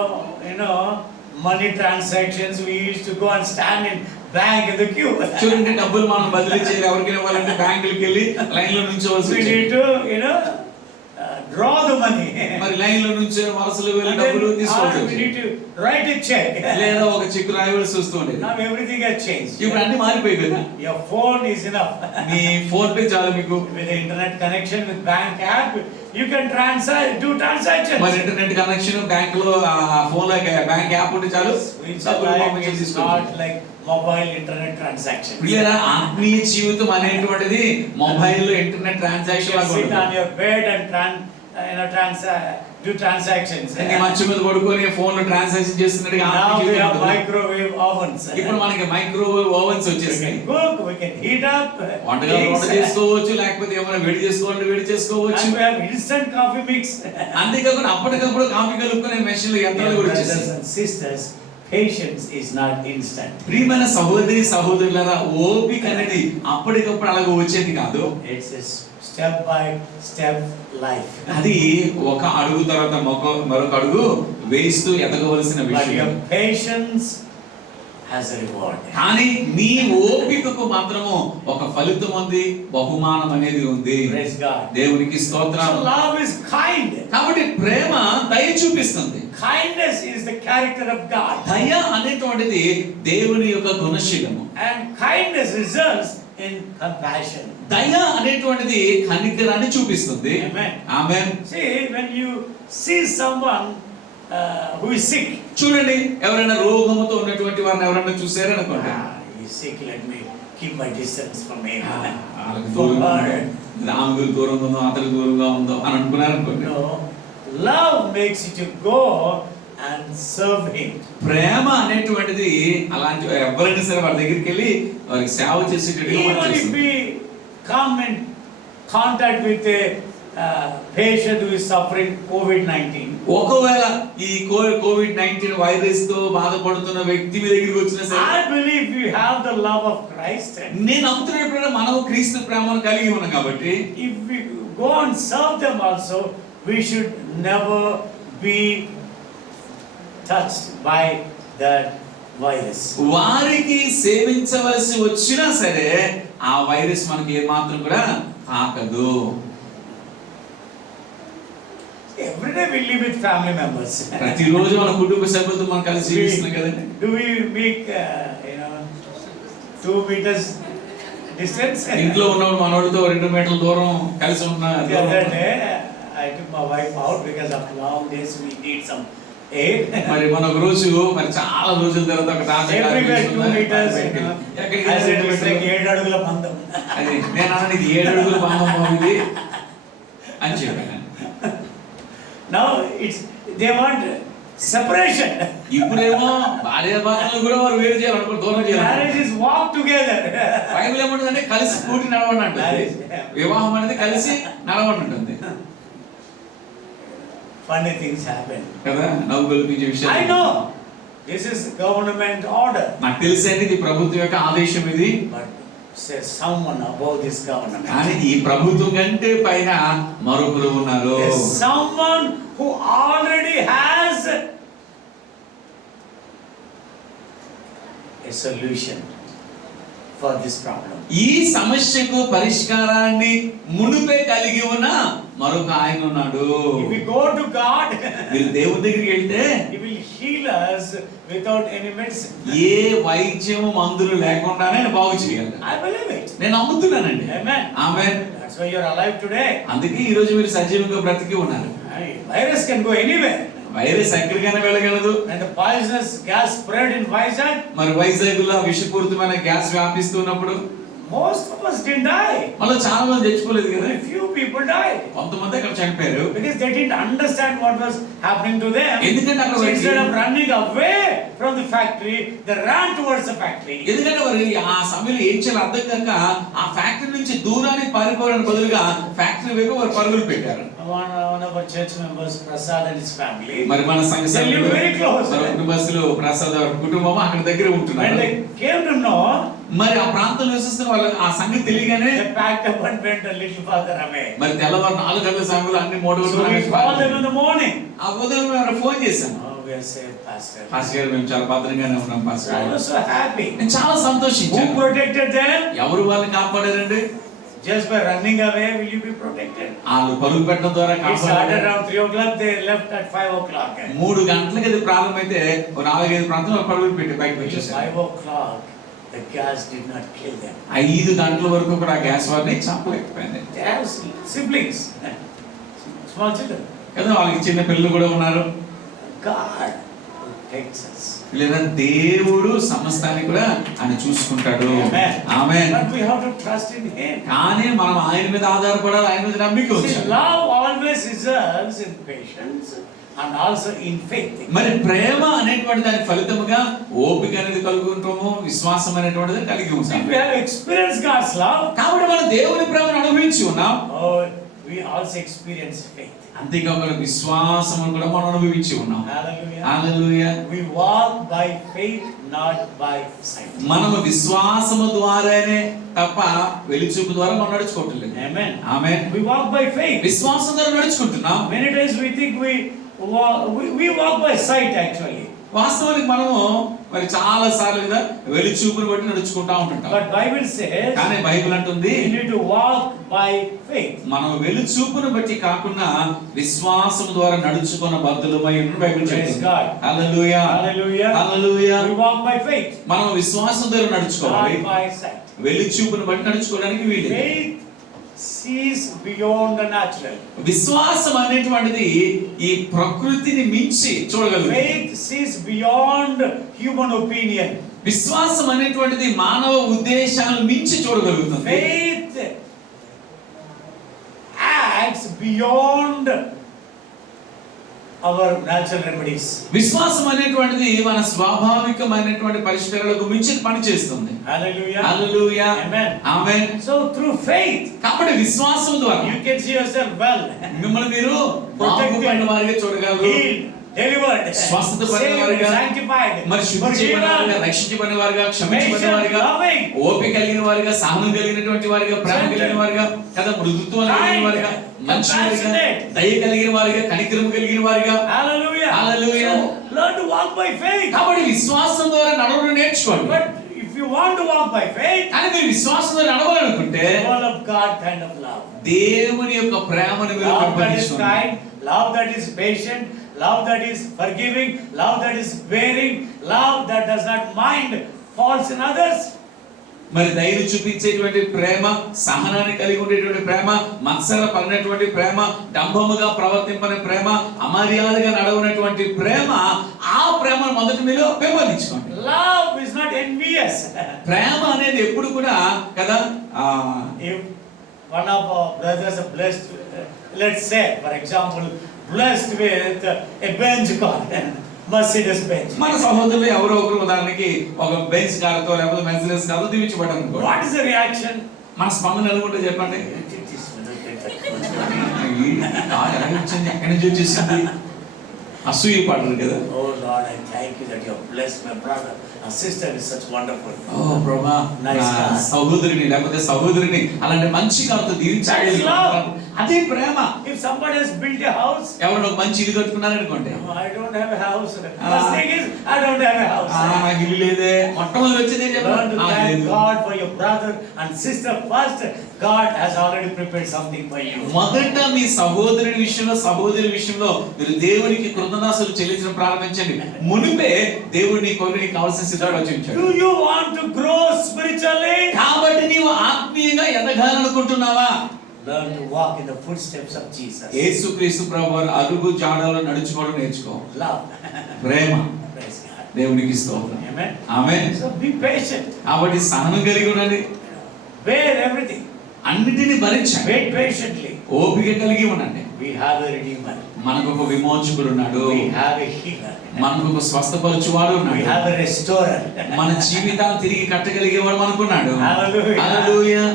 money transactions, we used to go and stand in bank in the queue. చూడండి, డబ్బులు మనం బదిలీ చేయాలి, ఎవరికైనా ఇవ్వాలంటే బ్యాంకులకి వెళ్ళి లైన్ లో నుంచోవలసి We వచ్చేది. need to, draw the money. మరి లైన్ లో నుంచి వరుసలు వెళ్ళి And డబ్బులు then, తీసుకోవచ్చు. we need to write a check. లేదా ఒక చెక్ రాయవలసి వస్తూ ఉండేది. Now everything has changed. ఇప్పుడు అన్ని మారిపోయి కదా. Your phone is enough. Me phone pay చాలు మీకు. With the internet connection with bank app, you can do transactions. మరి ఇంటర్నెట్ కనెక్షన్ బ్యాంక్ లో ఫోన్ లో బ్యాంక్ యాప్ ఉంటే చాలు డబ్బులు పంపించేసి It's తీసుకోవచ్చు. not like mobile internet transactions. ప్రియరా, ఆత్మీయ జీవితం అనేటువంటిది మొబైల్ లో ఇంటర్నెట్ You ట్రాన్సాక్షన్ can లాగా sit on ఉంటుంది. your bed and do transactions. నీ మంచం మీద పడుకొని ఫోన్ లో ట్రాన్సాక్షన్ చేస్తున్నట్టుగా Now ఆత్మీయ we జీవితం have ఉంటుంది. microwave ovens. ఇప్పుడు మనకి మైక్రోవేవ్ ఓవెన్స్ We వచ్చేసాయి. can cook, we can heat up వంటగదిలో వంట things. చేసుకోవచ్చు, లేకపోతే ఏమైనా వేడి చేసుకోవాలంటే వేడి చేసుకోవచ్చు. And we have instant coffee mix. అంతేకాకుండా అప్పటికప్పుడు కాఫీ కలుపుకునే మెషిన్లు యంత్రాలు కూడా Brothers వచ్చేసాయి. and sisters, patience is not instant. ప్రియమైన సహోదరి సహోదరులారా, ఓపిక అనేది అప్పటికప్పుడు అలాగ వచ్చేది కాదు. It's a step by step life. అది ఒక అడుగు తర్వాత మరొక అడుగు వేస్తూ ఎదగవలసిన But విషయం. your patience has a reward. కానీ నీ ఓపికకు మాత్రము ఒక ఫలితం ఉంది, బహుమానం అనేది ఉంది. Praise God. దేవునికి So స్తోత్రం. love is kind. కాబట్టి ప్రేమ దయ చూపిస్తుంది. Kindness is the character of God. దయ అనేటువంటిది దేవుని యొక్క గుణశీలము. And kindness results in compassion. దయ అనేటువంటిది కనికరాన్ని చూపిస్తుంది. Amen. Amen. See, when you see someone who is sick, చూడండి, ఎవరైనా రోగముతో ఉన్నటువంటి వారిని ఎవరైనా చూసారనుకోండి, he's sick, let me keep my distance from him. వాళ్ళకి దూరంగా ఆమెకు దూరంగా ఉందో అతనికి దూరంగా ఉందో అని అనుకున్నారనుకోండి. No, love makes you to go and serve him. ప్రేమ అనేటువంటిది అలాంటి ఎవరైనా సరే వారి దగ్గరికి వెళ్ళి వారికి సేవ చేసేటట్టుగా మనం Even if చేస్తాం. we come in contact with a patient who is suffering COVID-19, ఒకవేళ ఈ కోవిడ్-19 వైరస్ తో బాధపడుతున్న వ్యక్తి మీ దగ్గరికి వచ్చినా సరే, I believe you have the love of Christ. నేను నమ్ముతున్నప్పుడు మనం క్రీస్తు ప్రేమను కలిగి ఉన్నాం కాబట్టి If we go and serve them also, we should never be touched by that virus. వారికి సేవించవలసి వచ్చినా సరే ఆ వైరస్ మనకి ఏమాత్రం కూడా తాకదు. Every day we live with family members. ప్రతిరోజు మన కుటుంబ సభ్యులతో మనం కలిసి జీవిస్తున్నాం కదండి. Do we make 2 meters distance? ఇంట్లో ఉన్నప్పుడు మనోడితో 2 మీటర్ల దూరం కలిసి ఉన్న The other day I took my wife out because of long days we need some aid. మరి మన ఒక రోజు మరి చాలా రోజుల తర్వాత ఒక Everywhere 2 meters. ఎక్కడికి I said it's like 7 అడుగుల పందెం. అది నేను అన్నాను, ఇది 7 అడుగుల పందెం ఇది అని చెప్పాను. Now they want separation. ఇప్పుడేమో భార్యాభర్తలు కూడా వారు వేరు చేయాలనుకో, దూరం చేయాలి. Marriage is walk together. Bible ఏమంటుందంటే కలిసి కూడి నడవండి అంటుంది. వివాహం అనేది కలిసి నడవండి ఉంటుంది Funny things happen. కదా, నవ్వు కల్పించే విషయం. I know this is government order, నాకు తెలిసేది ఇది ప్రభుత్వం యొక్క ఆదేశం ఇది. but says someone above this government. కానీ ఈ ప్రభుత్వం కంటే పైన మరొకరు ఉన్నారు. There's someone who already has a solution for this problem. ఈ సమస్యకు పరిష్కారాన్ని మునుపే కలిగి ఉన్న మరొక ఆయన ఉన్నాడు. If we go to God, మీరు దేవుని దగ్గరికి వెళ్తే He will heal us without any medicine. ఏ వైద్యము మందులు లేకుండానే ఆయన బాగు చేయగలరు. I believe it. నేను నమ్ముతున్నానండి. Amen. Amen. That's why you're alive today. అందుకే ఈ రోజు మీరు సజీవంగా బ్రతికి ఉన్నారు. Virus can go anywhere. Virus ఎక్కడికైనా వెళ్ళగలదు. And the poisonous gas spread in Vizag. మరి వైజాగ్లో విషపూరితమైన gas వ్యాపిస్తున్నప్పుడు Most of us didn't die. మళ్ళీ చాలా మంది చచ్చిపోలేదు కదా. Very few people died. కొంతమంది అక్కడ చనిపోయారు. Because they didn't understand what was happening to them. ఎందుకంటే అక్కడ So instead of running away from the factory, they ran towards the factory. ఎందుకంటే వారు ఆ సమయంలో ఏం చేయాలి అర్థం కాక ఆ ఫ్యాక్టరీ నుంచి దూరానికి పారిపోవడానికి బదులుగా ఫ్యాక్టరీ వైపు వారు పరుగులు పెట్టారు. One of our church members, Prasad and his family, మరి మన సంఘ they live very close. కుటుంబస్తులు Prasad వారి కుటుంబం అక్కడ దగ్గర When ఉంటున్నారు. they came to know, మరి ఆ ప్రాంతంలో నివసిస్తున్న వాళ్ళకి ఆ సంగతి తెలియగానే they packed up and went a little further away. మరి తెల్లవారు 4 గంటల సమయంలో అన్ని So we called them in the morning. ఆ ఉదయం మేము ఫోన్ చేశాను. Oh, we are safe, Pastor. Pastor గారు మేము చాలా భద్రంగానే ఉన్నాం పాస్టర్ I గారు. was so happy. నేను చాలా Who సంతోషించాను. protected them? ఎవరు వాళ్ళని కాపాడారండి? Just by running away, will you be protected? వాళ్ళు పరుగు పెట్టడం ద్వారా It started కాపాడారు. around 3 o'clock, they left at 5 o'clock. 3 గంటలకి అది ప్రారంభమైతే 4-5 ప్రాంతంలో పరుగులు పెట్టి బయటకు Till వచ్చేసారు. 5 o'clock, the gas did not kill them. 5 గంటల వరకు కూడా ఆ గ్యాస్ వారిని చంపలేకపోయింది They have siblings, small children. కదా. వాళ్ళకి చిన్న పిల్లలు కూడా ఉన్నారు. God protects us. లేదా దేవుడు సమస్తాన్ని కూడా ఆయన చూసుకుంటాడు. Amen. Amen. But we have to trust in Him. కానీ మనం ఆయన మీద ఆధారపడాలి, ఆయన మీద నమ్మిక See, ఉంచాలి. love always results in patience and also in faith. మరి ప్రేమ అనేటువంటి దాని ఫలితముగా ఓపిక అనేది కలుగుకుంటాము, విశ్వాసం అనేటువంటిది కలిగి If ఉంటాము. we have experienced God's love, కాబట్టి మనం దేవుని ప్రేమను అనుభవించి ఉన్నాం. oh, we also experience faith. అంతేకాకుండా విశ్వాసమును కూడా మనం అనుభవించి ఉన్నాం. Hallelujah. Hallelujah. We walk by faith, not by sight. మనము విశ్వాసము ద్వారానే తప్ప వెలిచూపు ద్వారా మనం నడుచుకోవట్లేదు. Amen. Amen. We walk by faith. విశ్వాసం ద్వారా నడుచుకుంటున్నాం. Many times we think we walk by sight actually. వాస్తవానికి మనము మరి చాలా సార్లుగా వెలిచూపును బట్టి నడుచుకుంటా ఉంటుంటాం. But Bible says కానీ బైబిల్ అంటుంది we need to walk by faith. మనం వెలుచూపును బట్టి కాకుండా విశ్వాసం ద్వారా నడుచుకున్న బద్ధులమై ఉన్న బైబిల్ Praise చెప్తుంది. God. Hallelujah. Hallelujah. Hallelujah. We walk by faith, మనం విశ్వాసం ద్వారా నడుచుకోవాలి. not by sight. వెలుచూపును బట్టి నడుచుకోవడానికి వీలు. Faith sees beyond the natural. విశ్వాసం అనేటువంటిది ఈ ప్రకృతిని మించి చూడగలదు. Faith sees beyond human opinion. విశ్వాసం అనేటువంటిది మానవ ఉద్దేశాలను మించి చూడగలుగుతుంది. Faith acts beyond our natural remedies. విశ్వాసం అనేటువంటిది మన స్వాభావికమైనటువంటి పరిష్కారాలకు మించి పని చేస్తుంది. Hallelujah. హల్లెలూయా. Amen. ఆమేన్. So through faith, కాబట్టి విశ్వాసం ద్వారా you can see yourself well, మిమ్మల్ని మీరు బాగుపడిన వారిగా చూడగలరు. healed, delivered, స్వస్థత పడిన saved, వారిగా, sanctified, మరి శుద్ధి చేయబడిన వారిగా, forgiven, రక్షించబడిన వారిగా, క్షమించబడిన patient, వారిగా, loving, ఓపిక కలిగిన వారిగా, సహనం కలిగినటువంటి వారిగా, ప్రేమ కలిగిన వారిగా, కదా మృదుత్వం కలిగిన వారిగా, మంచి వారిగా, దయ కలిగిన వారిగా, కనికరం కలిగిన వారిగా. hallelujah. Hallelujah. So, learn to walk by faith. కాబట్టి విశ్వాసం ద్వారా నడవడం నేర్చుకోండి. But if you want to walk by faith, కానీ మీరు విశ్వాసం ద్వారా నడవాలనుకుంటే all of God kind of love. దేవుని యొక్క ప్రేమను మీరు Love that is పెంపొందించుకోండి. kind, love that is patient, love that is forgiving, love that is bearing, love that does not mind faults in others. మరి ధైర్యం చూపించేటువంటి ప్రేమ, సహనాన్ని కలిగి ఉండేటువంటి ప్రేమ, మత్సర పడినటువంటి ప్రేమ, డంబముగా ప్రవర్తింపని ప్రేమ, అమర్యాదగా నడవనటువంటి ప్రేమ, ఆ ప్రేమను మొదట మీరు పెంపొందించుకోండి. Love is not envious. ప్రేమ అనేది ఎప్పుడు కూడా కదా If one of our brothers are blessed, let's say, for example, blessed with a Benz car, Mercedes Benz. మన సహోదరులు ఎవరో ఒకరు ఉదాహరణకి ఒక బెంచ్ కార్తో లేకపోతే మెర్సిడెస్ కార్తో దీవించబడ్డారు అనుకోండి. What is the reaction? మన స్పందన అనుకుంటే చెప్పండి. కార్ ఎలా వచ్చింది, ఎక్కడి నుంచి వచ్చేసింది, అసూయ పడరు కదా. Oh Lord, I thank you that you have blessed my brother and sister is such wonderful. ఓ ప్రభా Nice నా God. సహోదరుని లేకపోతే సహోదరుని అలాంటి మంచి కాలతో దీవించాలి. That is love. అదే ప్రేమ. If somebody has built a house, ఎవరు ఒక మంచి ఇల్లు కట్టుకున్నారు అనుకోండి, I don't have a house. First thing is, I don't have a house. నాకు ఇల్లు లేదే, మొట్టమొదటి వచ్చేది Learn to thank God for your brother and sister first. God has already prepared something for you. మొదట మీ సహోదరుని విషయంలో సహోదరి విషయంలో మీరు దేవునికి కృతజ్ఞతలు చెల్లించడం ప్రారంభించండి. మునిపే దేవుడు నీ కొరకు నీకు కావాల్సిన సిద్ధంగా ఉంచాడు. Do you want to grow spiritually? కాబట్టి నీవు ఆత్మీయంగా ఎదగాలనుకుంటున్నావా? Learn to walk in the footsteps of Jesus. యేసుక్రీస్తు ప్రభువారి అడుగు జాడలో నడుచుకోవడం నేర్చుకో. Love. ప్రేమ. Praise God. దేవునికి స్తోత్రం. Amen. Amen. So be patient. కాబట్టి సహనం కలిగి ఉండండి. Bear everything. అన్నిటిని భరించండి. Wait patiently. ఓపిక కలిగి ఉండండి. We have a redeemer. మనకు ఒక విమోచకుడు ఉన్నాడు. We have a healer. మనకు ఒక స్వస్థపరచువాడు We ఉన్నాడు. have a restorer. మన జీవితాన్ని తిరిగి కట్టగలిగేవాడు మనకున్నాడు. Hallelujah. Hallelujah.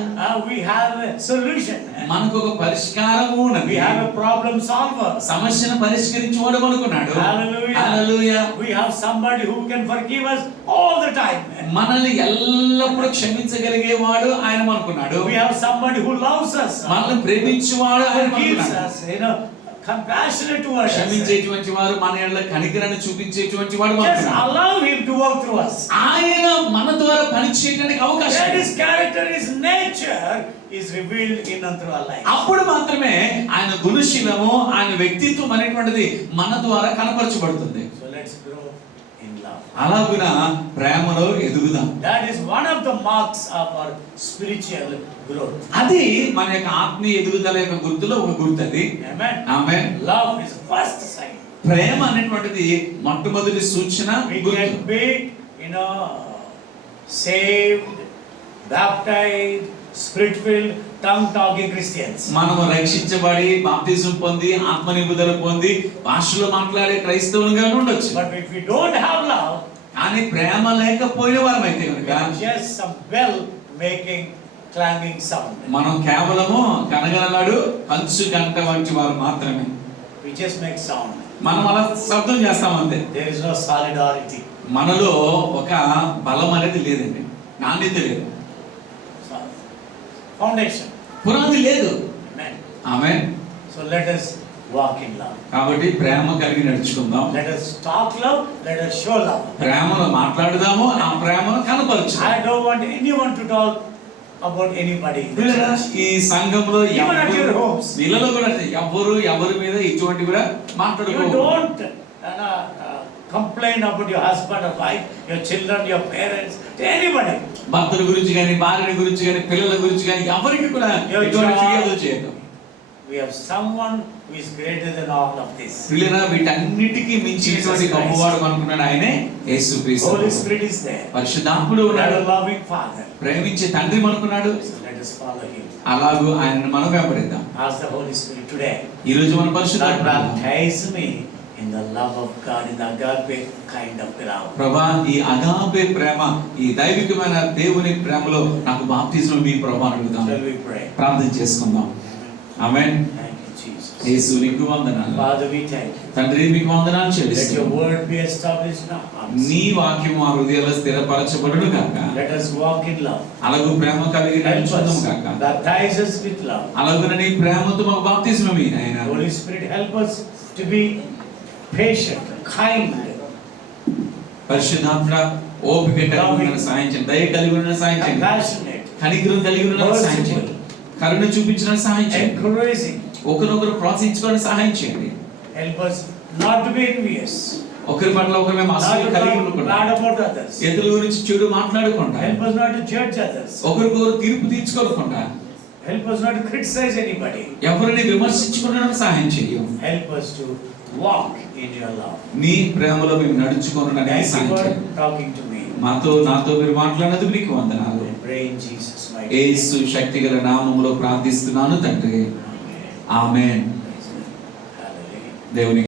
We have a solution. మనకు ఒక పరిష్కారము ఉన్నది. We have a problem solver. సమస్యను పరిష్కరించేవాడు మనకున్నాడు. Hallelujah. Hallelujah. We have somebody who can forgive us all the time. మనల్ని ఎల్లప్పుడూ క్షమించగలిగేవాడు ఆయన మనకున్నాడు. We have somebody who loves us. మనల్ని ప్రేమించేవాడు ఆయన Forgives మనకున్నాడు. us, compassionate towards us. క్షమించేటువంటి వారు మన ఎడల కనికరాన్ని చూపించేటువంటి వాడు Just మనకున్నాడు. allow him to work through us. ఆయన మన ద్వారా పని చేయడానికి అవకాశం That ఉంది. his character, his nature is revealed in and through our life. అప్పుడు మాత్రమే ఆయన గుణశీలము ఆయన వ్యక్తిత్వం అనేటువంటిది మన ద్వారా కనపరచబడుతుంది. So let's grow in love. అలాగున ప్రేమలో ఎదుగుదాం. That is one of the marks of our spiritual growth. అది మన యొక్క ఆత్మీయ ఎదుగుదల యొక్క గుర్తులో ఒక గుర్తు అది. Amen. Amen. Love is first sign. ప్రేమ అనేటువంటిది మొట్టమొదటి సూచన We గుర్తు. can be, saved, baptized, spirit-filled, tongue-talking Christians. మనము రక్షించబడి బాప్తిజం పొంది ఆత్మ నింపుదల పొంది భాషలో మాట్లాడే క్రైస్తవులుగా ఉండొచ్చు. But if we don't have love, కానీ ప్రేమ లేకపోయిన వారమైతే కనుక just some bell making clanging sound. మనం కేవలము గనగనలాడు కంచు గంట వంటి వారు మాత్రమే. We just make sound. మనం అలా శబ్దం చేస్తాం అంతే. There is no solidarity. మనలో ఒక బలం అనేది లేదండి, నాణ్యత లేదు, Foundation. పునాది లేదు. Amen. Amen. So let us walk in love. కాబట్టి ప్రేమ కలిగి నడుచుకుందాం. Let us talk love. Let us show love. ప్రేమను మాట్లాడదాము, ఆ ప్రేమను కనపరచుదాం. I don't want anyone to talk about anybody. in the church. ఈ సంఘంలో Even at your homes. వీళ్ళలో కూడా ఎవరి మీద ఇటువంటి కూడా You మాట్లాడుకోవద్దు. don't complain about your husband or wife, your children, your parents, to anybody. భర్తల గురించి కానీ భార్య గురించి కానీ పిల్లల గురించి కానీ ఎవరికి కూడా Your ఎటువంటి job. ఫిర్యాదు చేయదు. We have someone who is greater than all of this. పిల్లరా వీటన్నిటికీ మించినటువంటి గొప్పవాడు అనుకున్నాడు ఆయనే యేసుక్రీస్తు. Holy Spirit is there. పరిశుద్ధాత్ముడు We ఉన్నాడు. have a loving Father. ప్రేమించే తండ్రి అనుకున్నాడు. So let us follow him. అలాగూ ఆయనను మనం వెంబడిద్దాం. Ask the Holy Spirit today. ఈ రోజు మన Lord, పరిశుద్ధాత్మ baptize me in the love of God, in the agape kind of love. ప్రభా ఈ అగాపే ప్రేమ ఈ దైవికమైన దేవుని ప్రేమలో నాకు బాప్తిజం మీ ప్రభా అని అడుగుతాం. Shall we pray? ప్రార్థన చేసుకుందాం. ఆమేన్. Thank you, Jesus. యేసు నీకు వందనాలు. Father, we thank you. తండ్రి మీకు వందనాలు Let your చెల్లిస్తున్నాం. word be established in our hearts. నీ వాక్యం మా హృదయాల్లో స్థిరపరచబడును గాక. Let us walk in love. అలాగూ ప్రేమ కలిగి Help నడుచుకుందాం us. గాక. Baptize us with love. అలాగున నీ ప్రేమతో మాకు బాప్తిజం ఇయ్యి నాయనా. Holy Spirit, help us to be patient, kind, పరిశుద్ధాత్మ ఓపిక కలిగి ఉండడానికి సహాయం చేయండి. దయ కలిగి ఉండడానికి సహాయం చేయండి. compassionate, కనికరం కలిగి ఉండడానికి సహాయం చేయండి. కరుణ చూపించడానికి సహాయం చేయండి. encouraging. ఒకరినొకరు ప్రోత్సహించుకోవడానికి సహాయం చేయండి. Help us not to be envious, ఒకరి పట్ల ఒకరు మేము not అసూయ to కలిగి talk ఉండకుండా, bad about others. ఇతరుల గురించి చెడు మాట్లాడకుండా, Help us not to judge others. ఒకరికొకరు తీర్పు తీర్చుకోకుండా, Help us not to criticize anybody. ఎవరిని విమర్శించుకోవడానికి సహాయం చేయు. Help us to walk in your love. నీ ప్రేమలో మేము నడుచుకోవడానికి Thank you సహాయం for చేయండి. talking to me. నాతో మీరు మాట్లాడినందుకు నీకు వందనాలు. I pray in Jesus' mighty name. యేసు శక్తిగల నామములో ప్రార్థిస్తున్నాను తండ్రి. Amen. ఆమేన్. Hallelujah. దేవుని